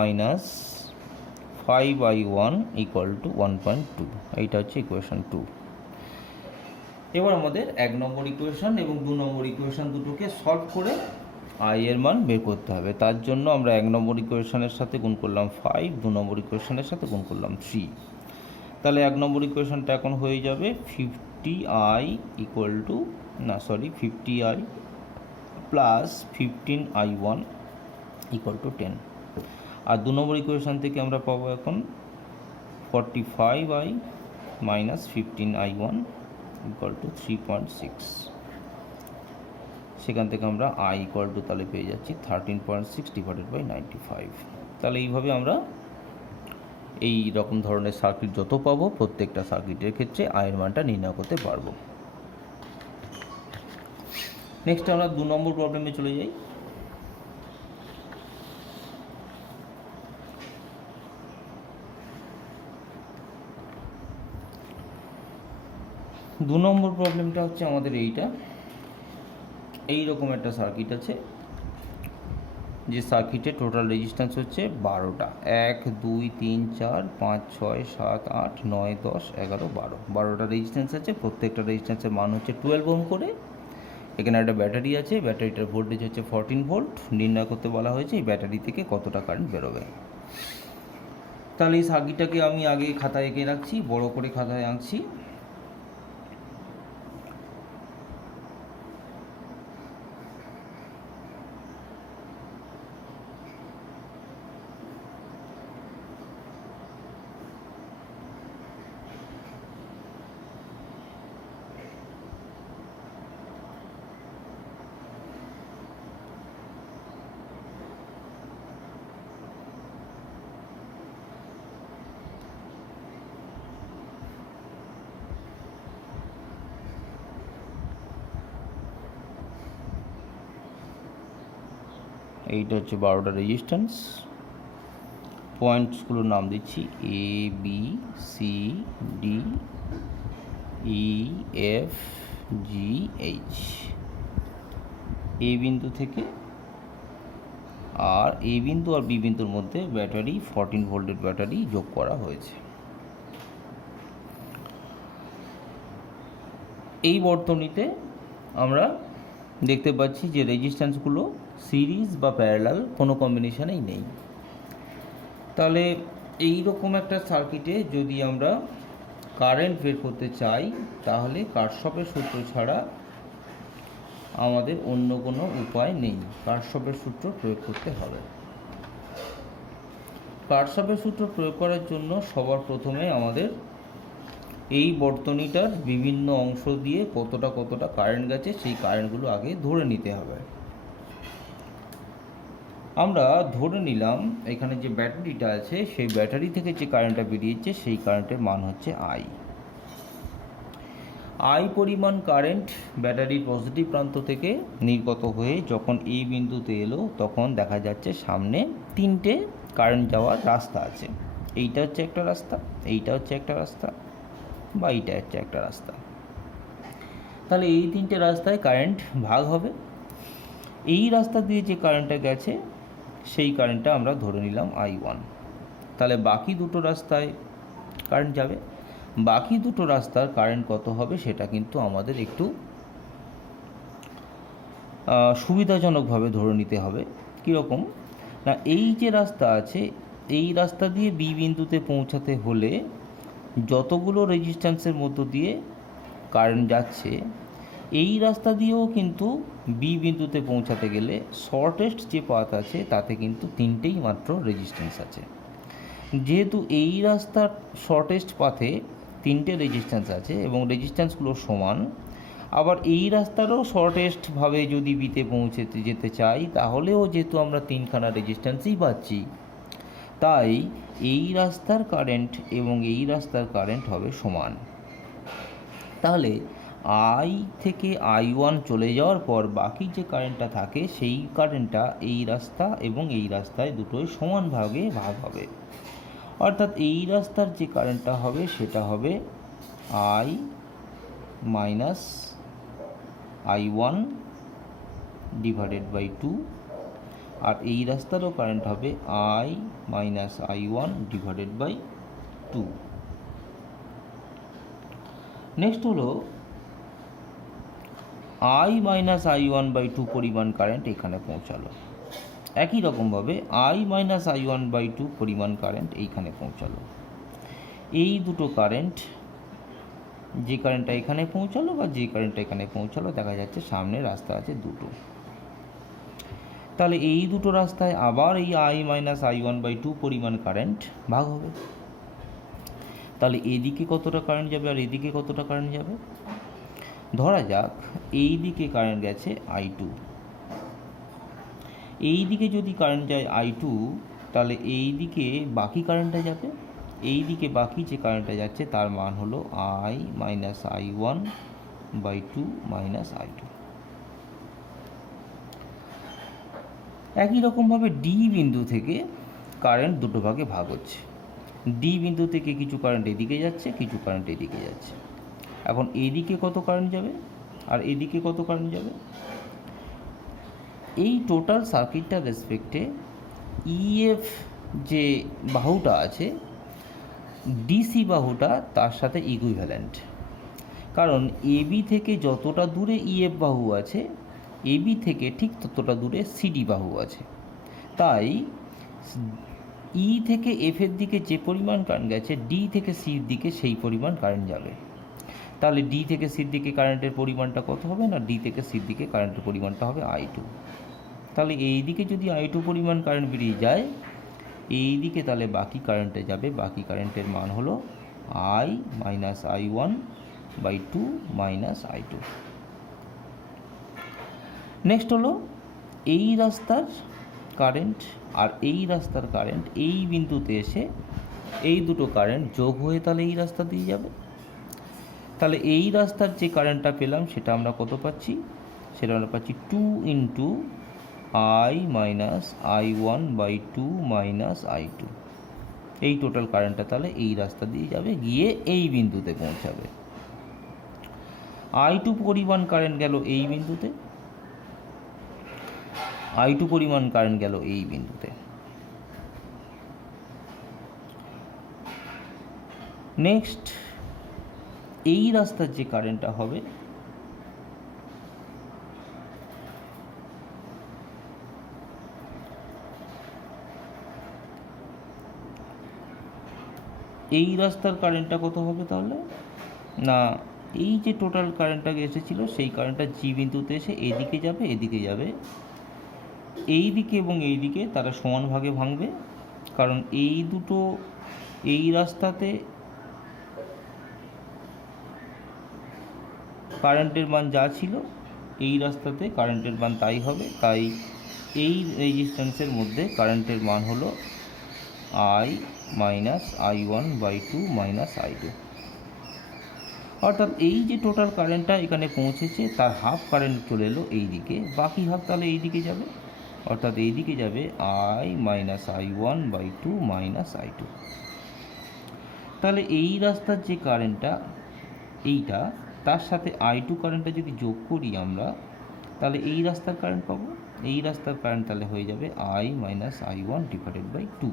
5I1 = 1.2। এইটা হচ্ছে ইকুয়েশন 2। এবার আমাদের 1 নম্বর ইকুয়েশন এবং 2 নম্বর ইকুয়েশন দুটোকে সলভ করে I এর মান বের করতে হবে। তার জন্য আমরা 1 নম্বর ইকুয়েশনের সাথে গুণ করলাম 5, 2 নম্বর ইকুয়েশনের সাথে গুণ করলাম 3। তাহলে 1 নম্বর ইকুয়েশনটা এখন হয়ে যাবে 50I + 15I1 = 10। আর 2 নম্বর ইকুয়েশন থেকে আমরা পাবো এখন 45I - 15I1 = 3.6। সেখান থেকে আমরা I তাহলে পেয়ে যাচ্ছি 13.6 / 95। তাহলে এইভাবে আমরা এই রকম ধরনের সার্কিট যত পাবো প্রত্যেকটা সার্কিটের ক্ষেত্রে I এর মানটা নির্ণয় করতে পারবো। নেক্সট আমরা 2 নম্বর প্রবলেমে চলে যাই। দু নম্বর প্রবলেমটা হচ্ছে আমাদের এই রকম একটা সার্কিট আছে, যে সার্কিটের টোটাল রেজিস্ট্যান্স হচ্ছে 12টা। 1 2 3 4 5 6 7 8 9 10 11 12 12টা রেজিস্ট্যান্স আছে। প্রত্যেকটা রেজিস্ট্যান্সের মান হচ্ছে 12 ওহম করে। এখানে একটা ব্যাটারি আছে, ব্যাটারিটার ভোল্টেজ হচ্ছে 14 ভোল্ট। নির্ণয় করতে বলা হয়েছে এই ব্যাটারি থেকে কতটা কারেন্ট বেরোবে। তাহলে এই সার্কিটটাকে আমি আগে খাতায় এঁকে রাখছি, বড় করে খাতায় আঁকছি। এইটা হচ্ছে 12টা রেজিস্ট্যান্স। পয়েন্টসগুলোর নাম দিচ্ছি ABCDEFGH। এ বিন্দু থেকে, আর এ বিন্দু আর বি বিন্দুর মধ্যে ব্যাটারি 14 ভোল্টের ব্যাটারি যোগ করা হয়েছে। এই বর্তনীতে আমরা দেখতে পাচ্ছি যে রেজিস্ট্যান্সগুলো সিরিজ বা প্যারালাল কোনো কম্বিনেশনেই নেই। তাহলে এই রকম একটা সার্কিটে যদি আমরা কারেন্ট বের করতে চাই তাহলে কারশফের সূত্র ছাড়া আমাদের অন্য কোনো উপায় নেই, কারশফের সূত্র প্রয়োগ করতে হবে। কারশফের সূত্র প্রয়োগ করার জন্য সবার প্রথমে আমাদের এই বর্তনীটার বিভিন্ন অংশ দিয়ে কতটা কারেন্ট গেছে সেই কারেন্টগুলো আগে ধরে নিতে হবে। আমরা ধরে নিলাম এখানে যে ব্যাটারিটা আছে সেই ব্যাটারি থেকে যে কারেন্টটা বেরিয়েছে সেই কারেন্টের মান হচ্ছে আই পরিমাণ কারেন্ট ব্যাটারির পজিটিভ প্রান্ত থেকে নির্গত হয়ে যখন এই বিন্দুতে এলো তখন দেখা যাচ্ছে সামনে তিনটে কারেন্ট যাওয়ার রাস্তা আছে। এইটা হচ্ছে একটা রাস্তা, এইটা হচ্ছে একটা রাস্তা, বা এইটা হচ্ছে একটা রাস্তা। তাহলে এই তিনটে রাস্তায় কারেন্ট ভাগ হবে। এই রাস্তা দিয়ে যে কারেন্টটা গেছে সেই কারেন্টটা আমরা ধরে নিলাম I1। তাহলে বাকি দুটো রাস্তায় কারেন্ট যাবে, বাকি দুটো রাস্তার কারেন্ট কত হবে সেটা কিন্তু আমাদের একটু সুবিধাজনকভাবে ধরে নিতে হবে। কীরকম না, এই যে রাস্তা আছে এই রাস্তা দিয়ে বি বিন্দুতে পৌঁছাতে হলে যতগুলো রেজিস্ট্যান্সের মধ্য দিয়ে কারেন্ট যাচ্ছে এই রাস্তা দিয়েও কিন্তু বি বিন্দুতে পৌঁছাতে গেলে শর্টেস্ট যে পাথ আছে তাতে কিন্তু তিনটেই মাত্র রেজিস্ট্যান্স আছে। যেহেতু এই রাস্তার শর্টেস্ট পাথে তিনটে রেজিস্ট্যান্স আছে এবং রেজিস্ট্যান্সগুলো সমান, আবার এই রাস্তারও শর্টেস্টভাবে যদি বিতে পৌঁছতে যেতে চাই তাহলেও যেহেতু আমরা তিনখানা রেজিস্ট্যান্সই পাচ্ছি, তাই এই রাস্তার কারেন্ট এবং এই রাস্তার কারেন্ট হবে সমান। তাহলে আই থেকে I1 চলে যাওয়ার পর বাকি যে কারেন্টটা থাকে সেই কারেন্টটা এই রাস্তা এবং এই রাস্তায় দুটোই সমান ভাগে ভাগ হবে। অর্থাৎ এই রাস্তার যে কারেন্টটা হবে সেটা হবে I minus I1 divided by 2, আর এই রাস্তারও কারেন্ট হবে I minus I1 divided by 2। Next হলো I মাইনাস I1 বাই 2 পরিমাণ কারেন্ট এখানে পৌঁছালো। একই রকমভাবে I মাইনাস I1 বাই 2 পরিমাণ কারেন্ট এইখানে পৌঁছালো। এই দুটো কারেন্ট, যে কারেন্টটা এখানে পৌঁছালো বা যে কারেন্টটা এখানে পৌঁছালো, দেখা যাচ্ছে সামনে রাস্তা আছে দুটো। তাহলে এই দুটো রাস্তায় আবার এই I মাইনাস I1 বাই 2 পরিমাণ কারেন্ট ভাগ হবে। তাহলে এদিকে কতটা কারেন্ট যাবে আর এদিকে কতটা কারেন্ট যাবে? ধরা যাক এই দিকে কারেন্ট গেছে I2, এই দিকে যদি কারেন্ট যায় I2 তাহলে এই দিকে বাকি কারেন্টটা যাবে, এই দিকে বাকি যে কারেন্টটা যাচ্ছে তার মান হলো I minus I1 by 2 minus I2। একই রকমভাবে ডি বিন্দু থেকে কারেন্ট দুটো ভাগে ভাগ হচ্ছে। ডি বিন্দু থেকে কিছু কারেন্ট এদিকে যাচ্ছে, কিছু কারেন্ট এদিকে যাচ্ছে। এখন এদিকে কত কারেন্ট যাবে আর এদিকে কত কারেন্ট যাবে? এই টোটাল সার্কিটটার রেসপেক্টে ইএফ যে বাহুটা আছে ডিসি বাহুটা তার সাথে ইকুইভ্যালেন্ট, কারণ এবি থেকে যতটা দূরে ইএফ বাহু আছে এবি থেকে ঠিক ততটা দূরে সিডি বাহু আছে। তাই ই থেকে এফের দিকে যে পরিমাণ কারেন্ট গেছে ডি থেকে সির দিকে সেই পরিমাণ কারেন্ট যাবে। তাহলে ডি থেকে সির দিকে কারেন্টের পরিমাণটা কত হবে না, ডি থেকে সির দিকে কারেন্টের পরিমাণটা হবে I2। তাহলে এই দিকে যদি I2 পরিমাণ কারেন্ট বেরিয়ে যায় এই দিকে, তাহলে বাকি কারেন্টে যাবে, বাকি কারেন্টের মান হলো I minus I1 by 2 minus I2। Next হলো এই রাস্তার কারেন্ট আর এই রাস্তার কারেন্ট এই বিন্দুতে এসে এই দুটো কারেন্ট যোগ হয়ে তাহলে এই রাস্তা দিয়ে যাবে। তাহলে এই রাস্তার যে কারেন্টটা পেলাম সেটা আমরা কত পাচ্ছি? সেটা আমরা পাচ্ছি 2 into I minus I1 by 2 minus I2। এই টোটাল কারেন্টটা তাহলে এই রাস্তা দিয়ে যাবে, গিয়ে এই বিন্দুতে পৌঁছাবে। I2 পরিমাণ কারেন্ট গেল এই বিন্দুতে, I2 পরিমাণ কারেন্ট গেল এই বিন্দুতে। নেক্সট এই রাস্তার যে কারেন্টটা হবে এই রাস্তার কারেন্টটা কত হবে তাহলে? না, এই যে টোটাল কারেন্টটা এসেছিলো সেই কারেন্টটা জি বিন্দুতে এসে এদিকে যাবে, এদিকে যাবে, এই দিকে এবং এই দিকে তারা সমান ভাগে ভাঙবে, কারণ এই দুটো এই রাস্তাতে কারেন্টের মান যা ছিল এই রাস্তাতে কারেন্টের মান তাই হবে। তাই এই রেজিস্ট্যান্সের মধ্যে কারেন্টের মান হলো I minus I1/2 minus I2। অর্থাৎ এই যে টোটাল কারেন্টটা এখানে পৌঁছেছে তার হাফ কারেন্ট চলে এলো এই দিকে, বাকি হাফ তাহলে এই দিকে যাবে, অর্থাৎ এই দিকে যাবে I minus I1/2 minus I2। তাহলে এই রাস্তার যে কারেন্টটা এইটা, তার সাথে I2 কারেন্টটা যদি যোগ করি আমরা, তাহলে এই রাস্তার কারেন্ট পাবো। এই রাস্তার কারেন্ট তাহলে হয়ে যাবে I মাইনাস I1/2।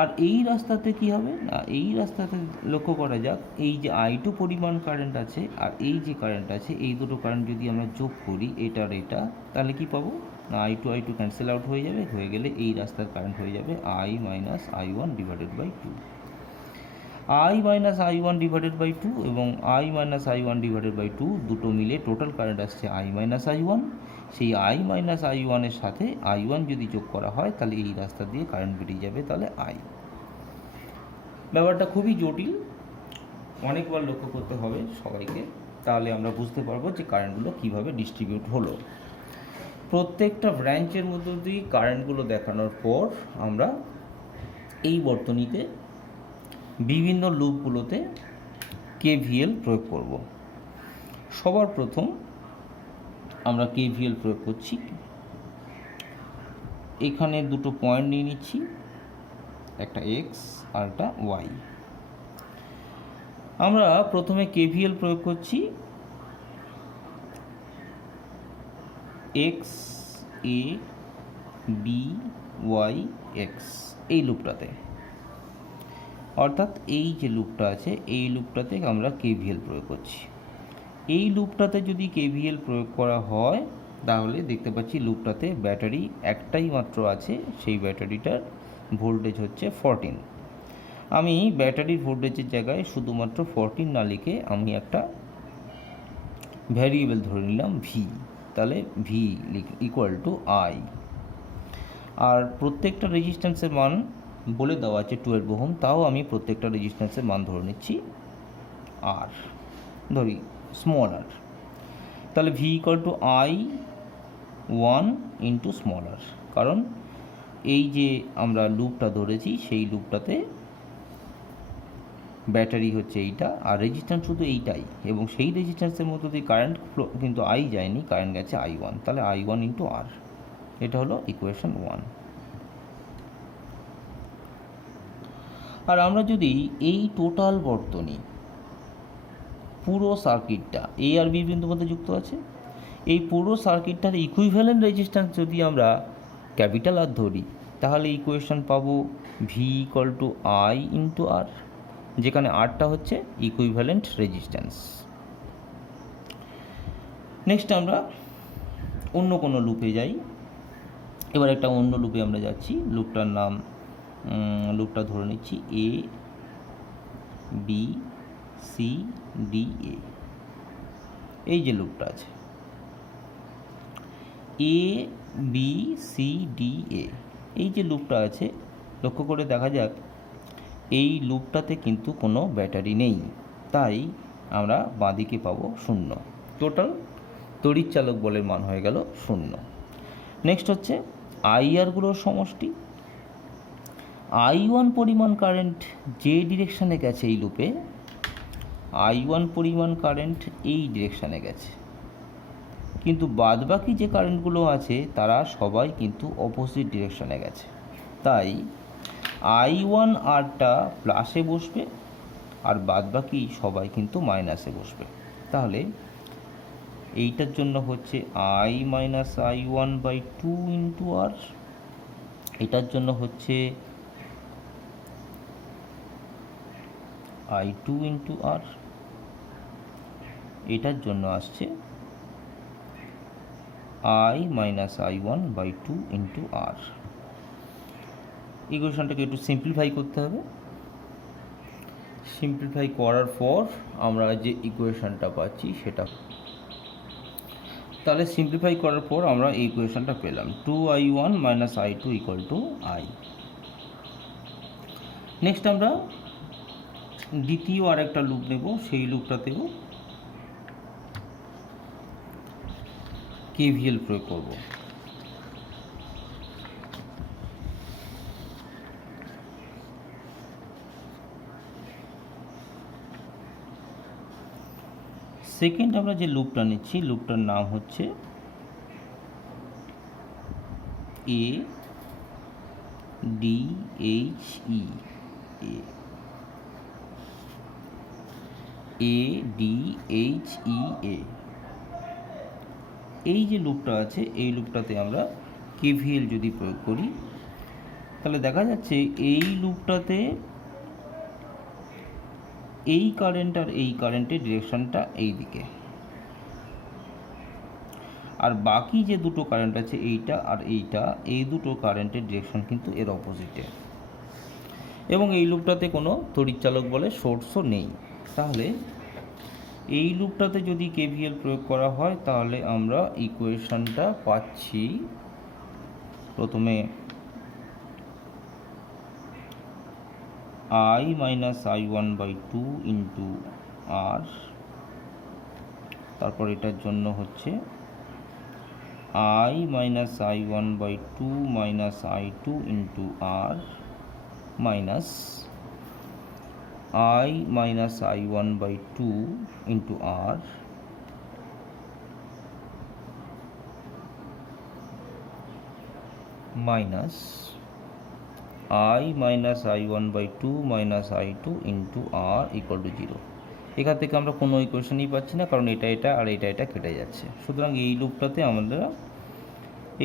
আর এই রাস্তাতে কি হবে না, এই রাস্তাতে লক্ষ্য করা যাক, এই যে I2 পরিমাণ কারেন্ট আছে আর এই যে কারেন্ট আছে, এই দুটো কারেন্ট যদি আমরা যোগ করি এটা আর এটা, তাহলে কি পাবো না, I2 ক্যান্সেল আউট হয়ে যাবে, হয়ে গেলে এই রাস্তার কারেন্ট হয়ে যাবে I minus I1/2। I minus I1/2 এবং I মাইনাস I1/2 দুটো মিলে টোটাল কারেন্ট আসছে I মাইনাস I1। সেই I মাইনাস I1 এর সাথে I1 যদি যোগ করা হয় তাহলে এই রাস্তা দিয়ে কারেন্ট বেরিয়ে যাবে, তাহলে I। ব্যাপারটা খুবই জটিল, অনেকবার লক্ষ্য করতে হবে সবাইকে, তাহলে আমরা বুঝতে পারবো যে কারেন্টগুলো কীভাবে ডিস্ট্রিবিউট হলো। প্রত্যেকটা ব্রাঞ্চের মধ্য দিয়ে কারেন্টগুলো দেখানোর পর আমরা এই বর্তনীতে বিভিন্ন লুপগুলোতে KVL প্রয়োগ করব। সবার প্রথম আমরা KVL প্রয়োগ করছি, এখানে দুটো পয়েন্ট নিয়ে নিচ্ছি, একটা x আর একটা y। আমরা প্রথমে KVL প্রয়োগ করছি x a b y x এই লুপটাতে, অর্থাৎ এই যে লুপটা আছে এই লুপটাতে আমরা KVL প্রয়োগ করছি। এই লুপটাতে যদি KVL প্রয়োগ করা হয় তাহলে দেখতে পাচ্ছি লুপটাতে ব্যাটারি একটাই মাত্র আছে, সেই ব্যাটারিটার ভোল্টেজ হচ্ছে 14। আমি ব্যাটারির ভোল্টেজের জায়গায় শুধুমাত্র 14 না লিখে আমি একটা ভ্যারিয়েবল ধরে নিলাম V, তাহলে V ইকুয়াল টু I। আর প্রত্যেকটা রেজিস্ট্যান্সের মান বলে দেওয়া আছে 12 ওহম, তাও আমি প্রত্যেকটা রেজিস্ট্যান্সের মান ধরে নিচ্ছি R, ধরি স্মল r। তাহলে V equal to I1 into small r, কারণ এই যে আমরা লুপটা ধরেছি সেই লুপটাতে ব্যাটারি হচ্ছে এইটা আর রেজিস্ট্যান্স শুধু এইটাই, এবং সেই রেজিস্ট্যান্সের মধ্যে দিয়ে কারেন্ট ফ্লো কিন্তু I যায়নি, কারেন্ট গেছে I1, তাহলে I1 ইন্টু R। এটা হলো ইকুয়েশন 1। আর আমরা যদি এই টোটাল বর্তনী পুরো সার্কিটটা A আর B বিন্দুর মধ্যে যুক্ত আছে, এই পুরো সার্কিটটার ইকুইভ্যালেন্ট রেজিস্ট্যান্স যদি আমরা ক্যাপিটাল R ধরি তাহলে ইকুয়েশন পাবো V equal to I into R, যেখানে Rটা হচ্ছে ইকুইভ্যালেন্ট রেজিস্ট্যান্স। নেক্সট আমরা অন্য কোনো লুপে যাই। এবার একটা অন্য লুপে আমরা যাচ্ছি, লুপটার নাম লুপটা ধরে নিচ্ছি A B C D A। এই যে লুপটা আছে A B C D A, এই যে লুপটা আছে লক্ষ্য করে দেখা যাক এই লুপটাতে কিন্তু কোনো ব্যাটারি নেই, তাই আমরা বাঁদিকে পাবো 0। টোটাল তড়িৎচালক বলের মান হয়ে গেল 0। নেক্সট হচ্ছে IRগুলোর সমষ্টি। I1 পরিমাণ কারেন্ট যে ডিরেকশানে গেছে এই লুপে, I1 পরিমাণ কারেন্ট এই ডিরেকশানে গেছে, কিন্তু বাদবাকি যে কারেন্টগুলো আছে তারা সবাই কিন্তু অপোজিট ডিরেকশানে গেছে, তাই I1 আরটা প্লাসে বসবে আর বাদবাকি সবাই কিন্তু মাইনাসে বসবে। তাহলে এইটার জন্য হচ্ছে I minus I one by two into R, এটার জন্য হচ্ছে আই টু ইন্টু আর, এটার জন্য আসছে I minus I one by two into R. ইকুয়েশনটাকে একটু সিম্পলিফাই করতে হবে। সিম্পলিফাই করার পর আমরা যে ইকুয়েশনটা পাচ্ছি সেটা, তাহলে সিম্পলিফাই করার পর আমরা এই ইকুয়েশনটা পেলাম two I one minus I two equal to I. Next আমরা দ্বিতীয় আরেকটা লুপ নেব, সেই লুপটাতেও কেভিএল প্রয়োগ করব। সেকেন্ড আমরা যে লুপটা নিচ্ছি, লুপটার নাম হচ্ছে A D H E, A D H E A. এই যে লুপটা আছে এই লুপটাতে আমরা কেভিএল যদি প্রয়োগ করি তাহলে দেখা যাচ্ছে এই লুপটাতে এই কারেন্ট আর এই কারেন্টের ডিরেকশনটা এই দিকে, আর বাকি যে দুটো কারেন্ট আছে এইটা আর এইটা, এই দুটো কারেন্টের ডিরেকশন কিন্তু এর অপোজিটে, এবং এই লুপটাতে কোনো তড়িৎচালক বলে সোর্সও নেই। তাহলে এই লুপটাতে যদি কেভিএল প্রয়োগ করা হয় তাহলে আমরা ইকুয়েশনটা পাচ্ছি প্রথমে I minus I one by two into R, তারপর এটার জন্য হচ্ছে I minus I one by two minus I two into R minus I minus I1 by 2 into R minus I minus I1 by 2 minus I2 into R equal to 0। এখান থেকে আমরা কোনো ইকুয়েশনই পাচ্ছি না, কারণ এটা আর এটা কেটে যাচ্ছে। সুতরাং এই লুপটাতে আমরা,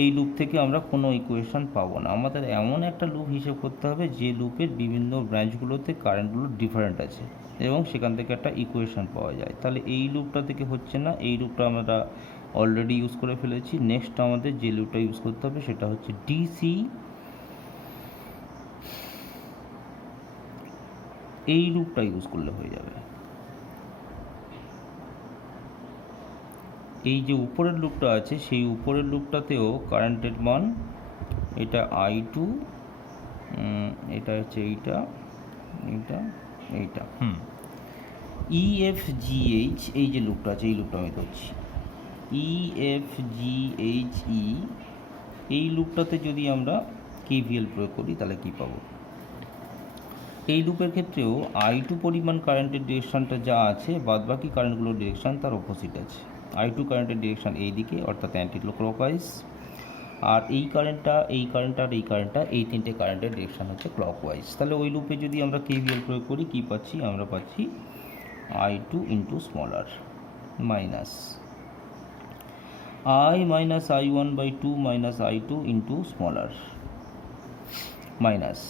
এই লুপ থেকে আমরা কোনো ইকুয়েশন পাবো না। আমাদের এমন একটা লুপ হিসেব করতে হবে যে লুপের বিভিন্ন ব্রাঞ্চগুলোতে কারেন্টগুলো ডিফারেন্ট আছে এবং সেখান থেকে একটা ইকুয়েশন পাওয়া যায়। তাহলে এই লুপটা থেকে হচ্ছে না, এই লুপটা আমরা অলরেডি ইউজ করে ফেলেছি। নেক্সট আমাদের যে লুপটা ইউজ করতে হবে সেটা হচ্ছে ডিসি, এই লুপটা ইউজ করলে হয়ে যাবে। এই যে উপরের লুপটা আছে সেই উপরের লুপটাতেও কারেন্টের মান, এটা আই টু, এটা হচ্ছে এইটা, ইএফজিএইচ, এই যে লুপটা আছে এই লুপটা আমি ধরছি ইএফজিএইচই, এই লুপটাতে যদি আমরা কেভিএল প্রয়োগ করি তাহলে কি পাবো? এই লুপের ক্ষেত্রেও আই টু পরিমাণ কারেন্টের ডিরেকশানটা যা আছে, বাদবাকি কারেন্টগুলোর ডিরেকশান তার অপোজিট আছে। আই টু কারেন্টের ডিরেকশান এই দিকে, অর্থাৎ অ্যান্টি ক্লকওয়াইজ, আর এই কারেন্টটা, এই কারেন্টটা আর এই কারেন্টটা, এই তিনটে কারেন্টের ডিরেকশান হচ্ছে ক্লকওয়াইজ। তাহলে ওই লুপে যদি আমরা কেভিএল প্রয়োগ করি কী পাচ্ছি? আমরা পাচ্ছি I two into small R minus I minus I one by two minus I two into small R minus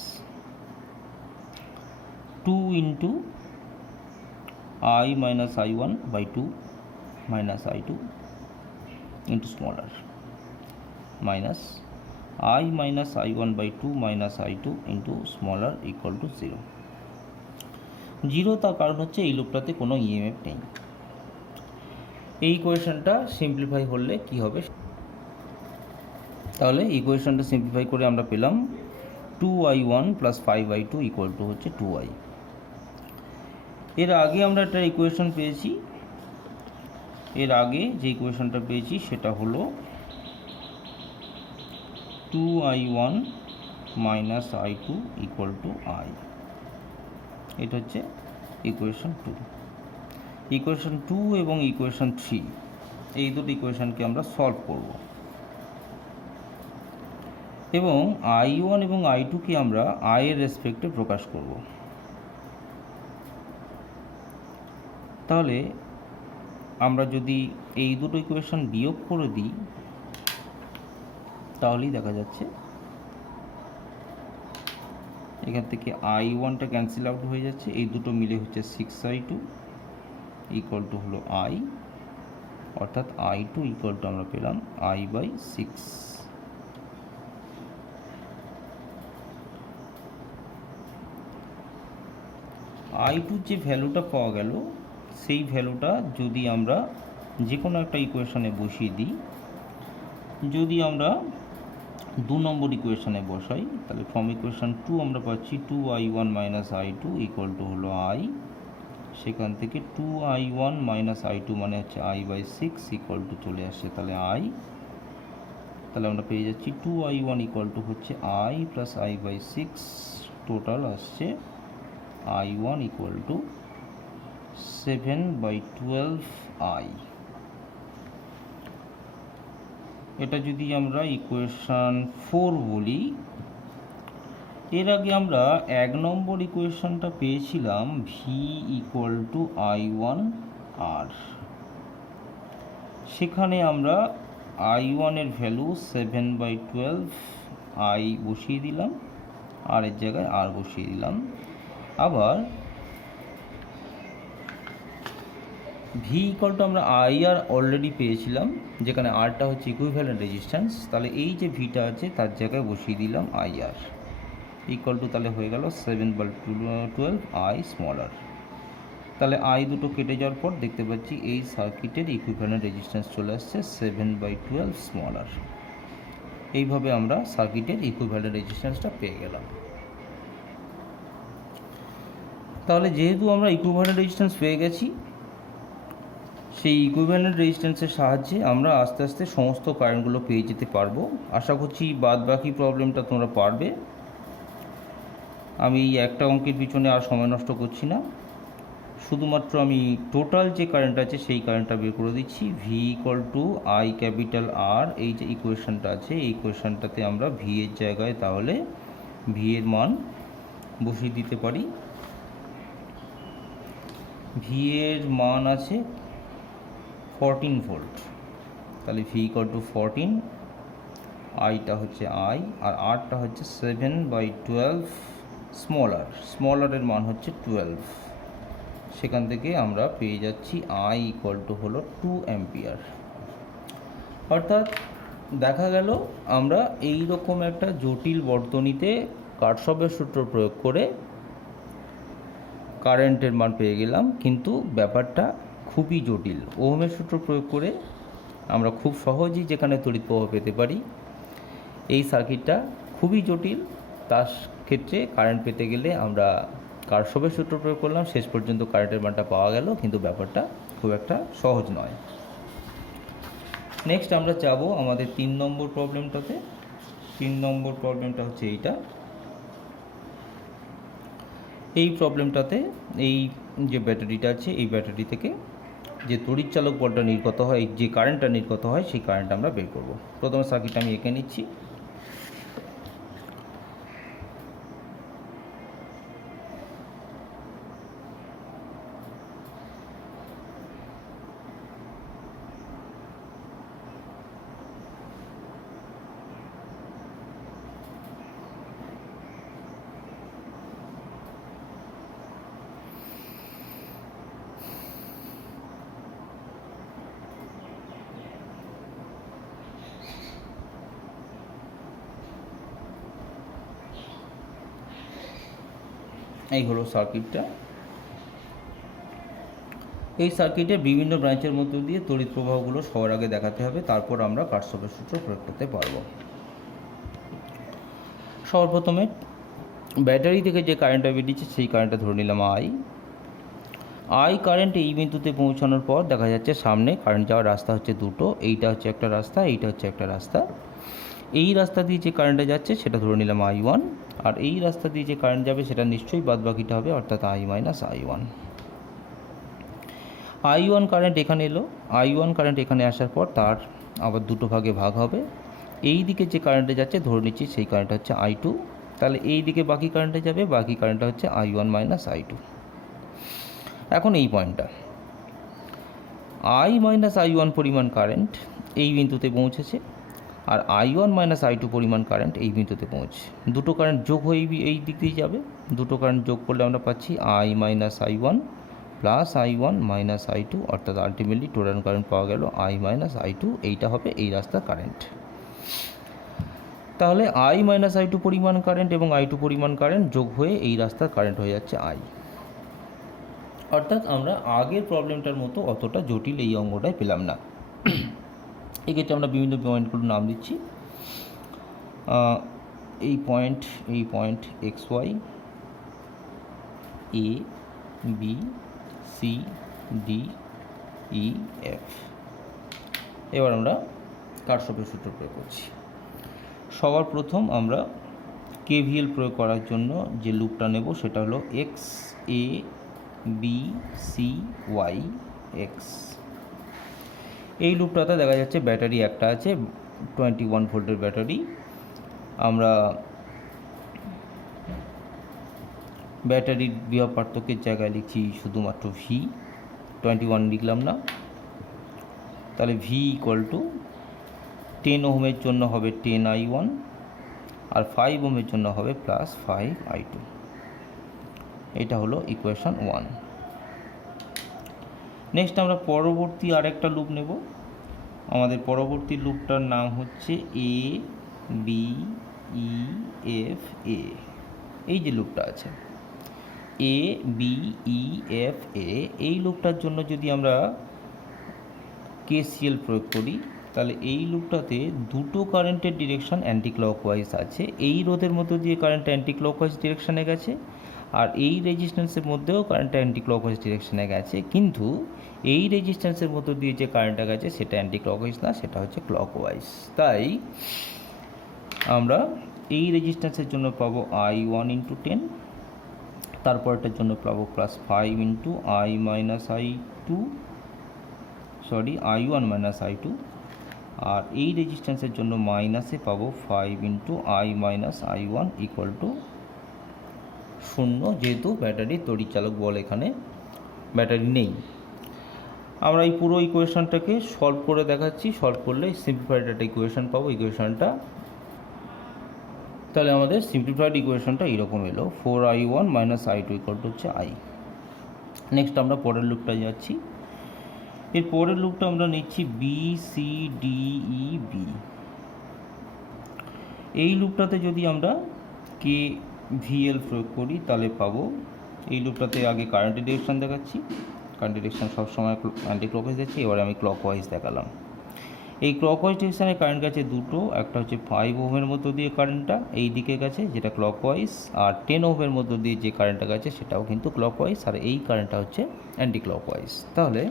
2 into I minus I1 by 2 minus I2 into small r minus I minus I1 by 2 minus I2 into small r equal to 0। 0 তার কারণ হচ্ছে এই লুপটাতে কোনো EMF নেই। এই ইকুয়েশনটা simplify হলে কি হবে? তাহলে ইকুয়েশনটা সিম্পলিফাই করে আমরা পেলাম 2I1 plus 5I2 equal to হচ্ছে 2I। এর আগে আমরা একটা ইকুয়েশন পেয়েছি, এর আগে যে ইকুয়েশনটা পেয়েছি সেটা হলো 2I1 minus I2 equal to I। এটা হচ্ছে ইকুয়েশন 2। ইকুয়েশন 2 এবং ইকুয়েশন 3, এই দুটো ইকুয়েশনকে আমরা সলভ করব এবং I1 এবং I2কে আমরা I এর রেসপেক্টে প্রকাশ করব। তাহলে আমরা যদি এই দুটো ইকুয়েশন বিয়োগ করে দিই তাহলেই দেখা যাচ্ছে এখান থেকে i1টা ক্যান্সেল আউট হয়ে যাচ্ছে, এই দুটো মিলে হচ্ছে 6i2 ইকুয়াল টু হলো i, অর্থাৎ i2 ইকুয়াল টু আমরা পেলাম i/6। i2 যে ভ্যালুটা পাওয়া গেল সেই ভ্যালুটা যদি আমরা যে কোনো একটা ইকুয়েশনে বসিয়ে দিই, যদি আমরা 2 নম্বর ইকুয়েশনে বসাই তাহলে ফ্রম ইকুয়েশন 2 আমরা পাচ্ছি 2i1 - i2 ইকুয়াল টু হলো i, সেখান থেকে 2i1 - i2 মানে হচ্ছে i/6 ইকুয়াল টু চলে আসছে তাহলে i, তাহলে আমরা পেয়ে যাচ্ছি 2i1 ইকুয়াল টু হচ্ছে i প্লাস i/6, টোটাল আসছে i1 ইকুয়াল টু 7/12i। এটা যদি আমরা ইকুয়েশন 4 বলি, এর আগে আমরা 1 নম্বর ইকুয়েশনটা পেয়েছিলাম v equal to i1 r, সেখানে আমরা i1 এর ভ্যালু 7/12 i বসিয়ে দিলাম, আর এর জায়গায় r বসিয়ে দিলাম। আবার v ইকুয়াল টু আমরা ir অলরেডি পেয়েছিলাম, যেখানে rটা হচ্ছে ইকুইভ্যালেন্ট রেজিস্ট্যান্স, তাহলে এই যে vটা আছে তার জায়গায় বসিয়ে দিলাম ir ইকুয়াল টু, তাহলে হয়ে গেল 7/12i স্মলার। তাহলে i দুটো কেটে যাওয়ার পর দেখতে পাচ্ছি এই সার্কিটের ইকুইভ্যালেন্ট রেজিস্ট্যান্স চলে আসছে 7/12 স্মলার। এইভাবে আমরা সার্কিটের ইকুইভ্যালেন্ট রেজিস্ট্যান্সটা পেয়ে গেলাম। তাহলে যেহেতু আমরা ইকুইভ্যালেন্ট রেজিস্ট্যান্স পেয়ে গেছি, সেই ইকুইভ্যালেন্ট রেজিস্ট্যান্সের সাহায্যে আমরা আস্তে আস্তে সমস্ত কারেন্টগুলো পেয়ে যেতে পারবো। আশা করছি বাদ বাকি প্রবলেমটা তোমরা পারবে। আমি একটা অঙ্কের পিছনে আর সময় নষ্ট করছি না, শুধুমাত্র আমি টোটাল যে কারেন্ট আছে সেই কারেন্টটা বের করে দিচ্ছি। V equal to I capital R, এই যে ইকুয়েশনটা আছে এই ইকুয়েশনটাতে আমরা ভি এর জায়গায় তাহলে ভি এর মান বসিয়ে দিতে পারি। ভি এর মান আছে 14 ভোল্ট, তাহলে ভি ইকুয়াল টু 14, আইটা হচ্ছে আই আর আরটা হচ্ছে 7/12 স্মলারের মান হচ্ছে 12, সেখান থেকে আমরা পেয়ে যাচ্ছি আই ইকুয়াল টু হলো 2 অ্যাম্পিয়ার। অর্থাৎ দেখা গেল আমরা এই রকম একটা জটিল বর্তনীতে কারশফের সূত্র প্রয়োগ করে কারেন্টের মান পেয়ে গেলাম, কিন্তু ব্যাপারটা খুবই জটিল। ওহমের সূত্র প্রয়োগ করে আমরা খুব সহজেই যেখানে তড়িৎ প্রবাহ পেতে পারি, এই সার্কিটটা খুবই জটিল। তার ক্ষেত্রে কারেন্ট পেতে গেলে আমরা কারশফের সূত্র প্রয়োগ করলাম, শেষ পর্যন্ত কারেন্টের মানটা পাওয়া গেল, কিন্তু ব্যাপারটা খুব একটা সহজ নয়। নেক্সট আমরা যাব আমাদের 3 নম্বর প্রবলেমটাতে। 3 নম্বর প্রবলেমটা হচ্ছে এইটা। এই প্রবলেমটাতে এই যে ব্যাটারিটা আছে এই ব্যাটারি থেকে যে তড়িৎচালক বলটা নির্গত হয়, যে কারেন্টটা নির্গত হয় সেই কারেন্ট আমরা বের করব। প্রথমে সার্কিটটা আমি এঁকে নিচ্ছি। এই হলো সার্কিটটা। এই সার্কিটের বিভিন্ন ব্রাঞ্চের মধ্য দিয়ে তড়িৎ প্রবাহগুলো সবার আগে দেখাতে হবে, তারপর আমরা কারশফের সূত্র প্রয়োগ করতে পারবো। সর্বপ্রথমে ব্যাটারি থেকে যে কারেন্টটা বেরিয়েছে সেই কারেন্টটা ধরে নিলাম আই কারেন্ট এই বিন্দুতে পৌঁছানোর পর দেখা যাচ্ছে সামনে কারেন্ট যাওয়ার রাস্তা হচ্ছে দুটো, এইটা হচ্ছে একটা রাস্তা, এইটা হচ্ছে একটা রাস্তা। এই রাস্তা দিয়ে যে কারেন্টটা যাচ্ছে সেটা ধরে নিলাম i1, আর এই রাস্তা দিয়ে যে কারেন্ট যাবে সেটা নিশ্চয়ই বাদ বাকিটা হবে, অর্থাৎ i minus i1। i1 current এখানে এলো, i1 কারেন্ট এখানে আসার পর তার আবার দুটো ভাগে ভাগ হবে। এই দিকে যে কারেন্টে যাচ্ছে ধরে নিচ্ছি সেই কারেন্ট হচ্ছে i2, তাহলে এই দিকে বাকি কারেন্টে যাবে, বাকি কারেন্টটা হচ্ছে i1 মাইনাস i2। এখন এই পয়েন্টটা আই মাইনাস আই ওয়ান পরিমাণ কারেন্ট এই বিন্দুতে পৌঁছেছে, আর I one minus I two পরিমাণ কারেন্ট এই বিন্দুতে পৌঁছে। দুটো কারেন্ট যোগ হয়ে এই দিক দিয়ে যাবে। দুটো কারেন্ট যোগ করলে আমরা পাচ্ছি I minus I one plus I one minus I two, অর্থাৎ আলটিমেটলি টোটাল কারেন্ট পাওয়া গেল আই মাইনাস আই টু। এইটা হবে এই রাস্তার কারেন্ট। তাহলে আই মাইনাস আই টু পরিমাণ কারেন্ট এবং আই টু পরিমাণ কারেন্ট যোগ হয়ে এই রাস্তার কারেন্ট হয়ে যাচ্ছে আই। অর্থাৎ আমরা আগের প্রবলেমটার মতো অতটা জটিল এই অঙ্কটায় পেলাম না। এক্ষেত্রে আমরা বিভিন্ন পয়েন্টগুলো নাম দিচ্ছি। এই point X Y, A B C D E F. এবার আমরা কারশফের সূত্র প্রয়োগ করছি। সবার প্রথম আমরা কেভিএল প্রয়োগ করার জন্য যে লুপটা নেব সেটা হলো এক্স এ বি সি ওয়াই এক্স। এই লুপটাতে দেখা যাচ্ছে ব্যাটারি একটা আছে, 21 ভোল্টের ব্যাটারি। আমরা ব্যাটারির বিভব পার্থক্যের জায়গায় লিখছি শুধুমাত্র ভি, 21 লিখলাম না। তাহলে ভি ইকুয়াল টু 10 ওহমের জন্য হবে 10i1, আর 5 ওহমের জন্য হবে প্লাস 5i2। এটা হলো ইকুয়েশন 1। নেক্সট আমরা পরবর্তী আরেকটা লুপ নেব। আমাদের পরবর্তী লুপটার নাম হচ্ছে এ বি ই এফ এ। এই যে লুপটা আছে এ বি ই এফ এ, এই লুপটার জন্য যদি আমরা কেসিএল প্রয়োগ করি তাহলে এই লুপটাতে দুটো কারেন্টের ডিরেকশন অ্যান্টি ক্লকওয়াইজ আছে। এই রোধের মধ্য দিয়ে কারেন্ট অ্যান্টি ক্লকওয়াইজ ডিরেকশানে গেছে, আর এই রেজিস্ট্যান্সের মধ্যেও কারেন্ট অ্যান্টি ক্লকওয়াইজ ডিরেকশানে গেছে, কিন্তু এই রেজিস্ট্যান্সের মধ্য দিয়ে যে কারেন্টটা গেছে সেটা অ্যান্টি ক্লকওয়াইজ না, সেটা হচ্ছে ক্লকওয়াইজ। তাই আমরা এই রেজিস্ট্যান্সের জন্য পাবো i1 × 10, তারপরটার জন্য পাবো প্লাস 5 × i1 মাইনাস i2, আর এই রেজিস্ট্যান্সের জন্য মাইনাসে পাবো 5 × i minus i1 equal to 0, যেহেতু ব্যাটারি তড়িৎচালক বল এখানে ব্যাটারি নেই। আমরা এই পুরো ইকুয়েশনটাকে সলভ করে দেখাচ্ছি। সলভ করলে সিম্পলিফাইড একটা ইকুয়েশন পাবো। ইকুয়েশনটা তাহলে আমাদের সিম্পলিফাইড ইকুয়েশনটা এইরকম এলো, 4i1 minus i2 equal to হচ্ছে i। নেক্সট আমরা পরের লুপটা যাচ্ছি। এর পরের লুপটা আমরা নিচ্ছি B C D E B. এই লুপটাতে যদি আমরা কে ভিএল প্রয়োগ করি তাহলে পাবো, এই লুপটাতে আগে কারেন্টের ডিরেকশন দেখাচ্ছি। কারেন্ট ডিরেকশন সবসময় অ্যান্টি ক্লকওয়াইজ যাচ্ছে, এবারে আমি ক্লকওয়াইজ দেখালাম। এই ক্লকওয়াইজ ডিরেকশানে কারেন্ট গেছে দুটো, একটা হচ্ছে 5 ওহমের মধ্য দিয়ে কারেন্টটা এই দিকে গেছে যেটা ক্লকওয়াইজ, আর 10 ওহমের মধ্য দিয়ে যে কারেন্টটা গেছে সেটাও কিন্তু ক্লকওয়াইজ, আর এই কারেন্টটা হচ্ছে অ্যান্টি ক্লকওয়াইজ। তাহলে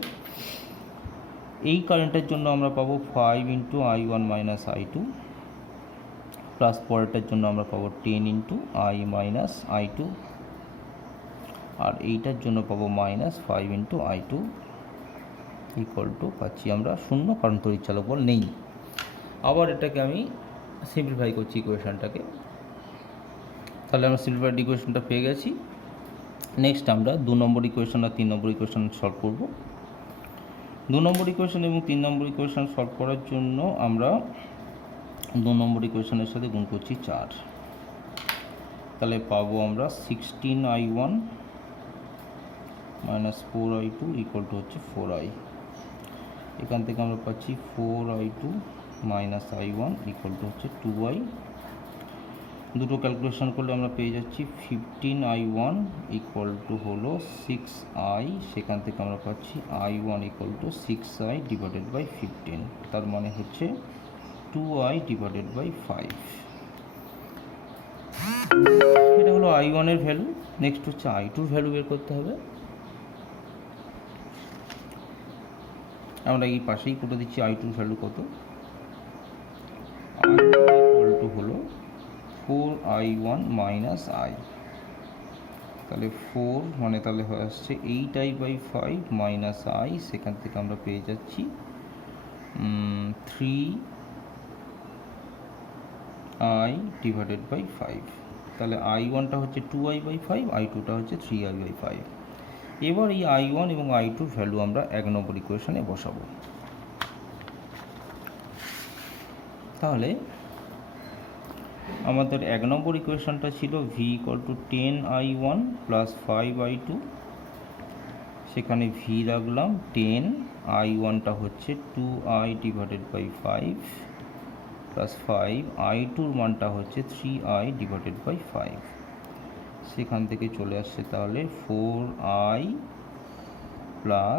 এই কারেন্টের জন্য আমরা পাবো 5 × i1 মাইনাস i2, প্লাস পরেরটার জন্য আমরা পাবো 10 × i মাইনাস i2, আর এইটার জন্য পাবো মাইনাস 5 × i2 ইকুয়াল টু পাচ্ছি আমরা 0, কারণ তড়িৎচালক বল নেই। আবার এটাকে আমি সিম্পলিফাই করছি ইকুয়েশনটাকে। তাহলে আমরা সিম্পলিফাইড ইকুয়েশনটা পেয়ে গেছি। নেক্সট আমরা 2 নম্বর ইকুয়েশন আর 3 নম্বর ইকুয়েশন সলভ করব। 2 নম্বর ইকুয়েশন এবং 3 নম্বর ইকুয়েশন সলভ করার জন্য আমরা 2 নম্বর ইকুয়েশনের সাথে গুণ করছি 4। তাহলে পাবো আমরা 16i1 minus 4i2 equal to হচ্ছে 4i। এখান থেকে আমরা পাচ্ছি 4i2 minus i1 equal to হচ্ছে 2i। দুটো ক্যালকুলেশন করলে আমরা পেয়ে যাচ্ছি 15i1 ইকুয়াল টু হলো 6i। সেখান থেকে আমরা পাচ্ছি i1 equal to 6i divided by 15, তার মানে হচ্ছে 2i ডিভাইডেড বাই 5। এটা হলো i1 এর ভ্যালু। নেক্সট হচ্ছে i2 এর ভ্যালু বের করতে হবে। আমরা এই পাশেই করে দিচ্ছি i2 এর ভ্যালু কত, i2 ইকুয়াল টু হলো 4i1 মাইনাস i। তাহলে 4 মানে তাহলে হয়ে আসছে 8i বাই 5 মাইনাস i। সেখান থেকে আমরা পেয়ে যাচ্ছি 3i ডিভাইডেড বাই 5। তাহলে i1টা হচ্ছে 2i বাই 5, i2টা হচ্ছে 3i বাই 5। এবার এই I1 এবং I2 ভ্যালু আমরা 1 নম্বর ইকুয়েশনে বসাবো। তাহলে আমাদের 1 নম্বর ইকুয়েশনটা ছিল V = 10I1 + 5I2। সেখানে V রাখলাম 10, I1টা হচ্ছে 2I/5 + 5, I2-র মানটা হচ্ছে 3I/5। সেখান থেকে চলে আসছে তাহলে 4I +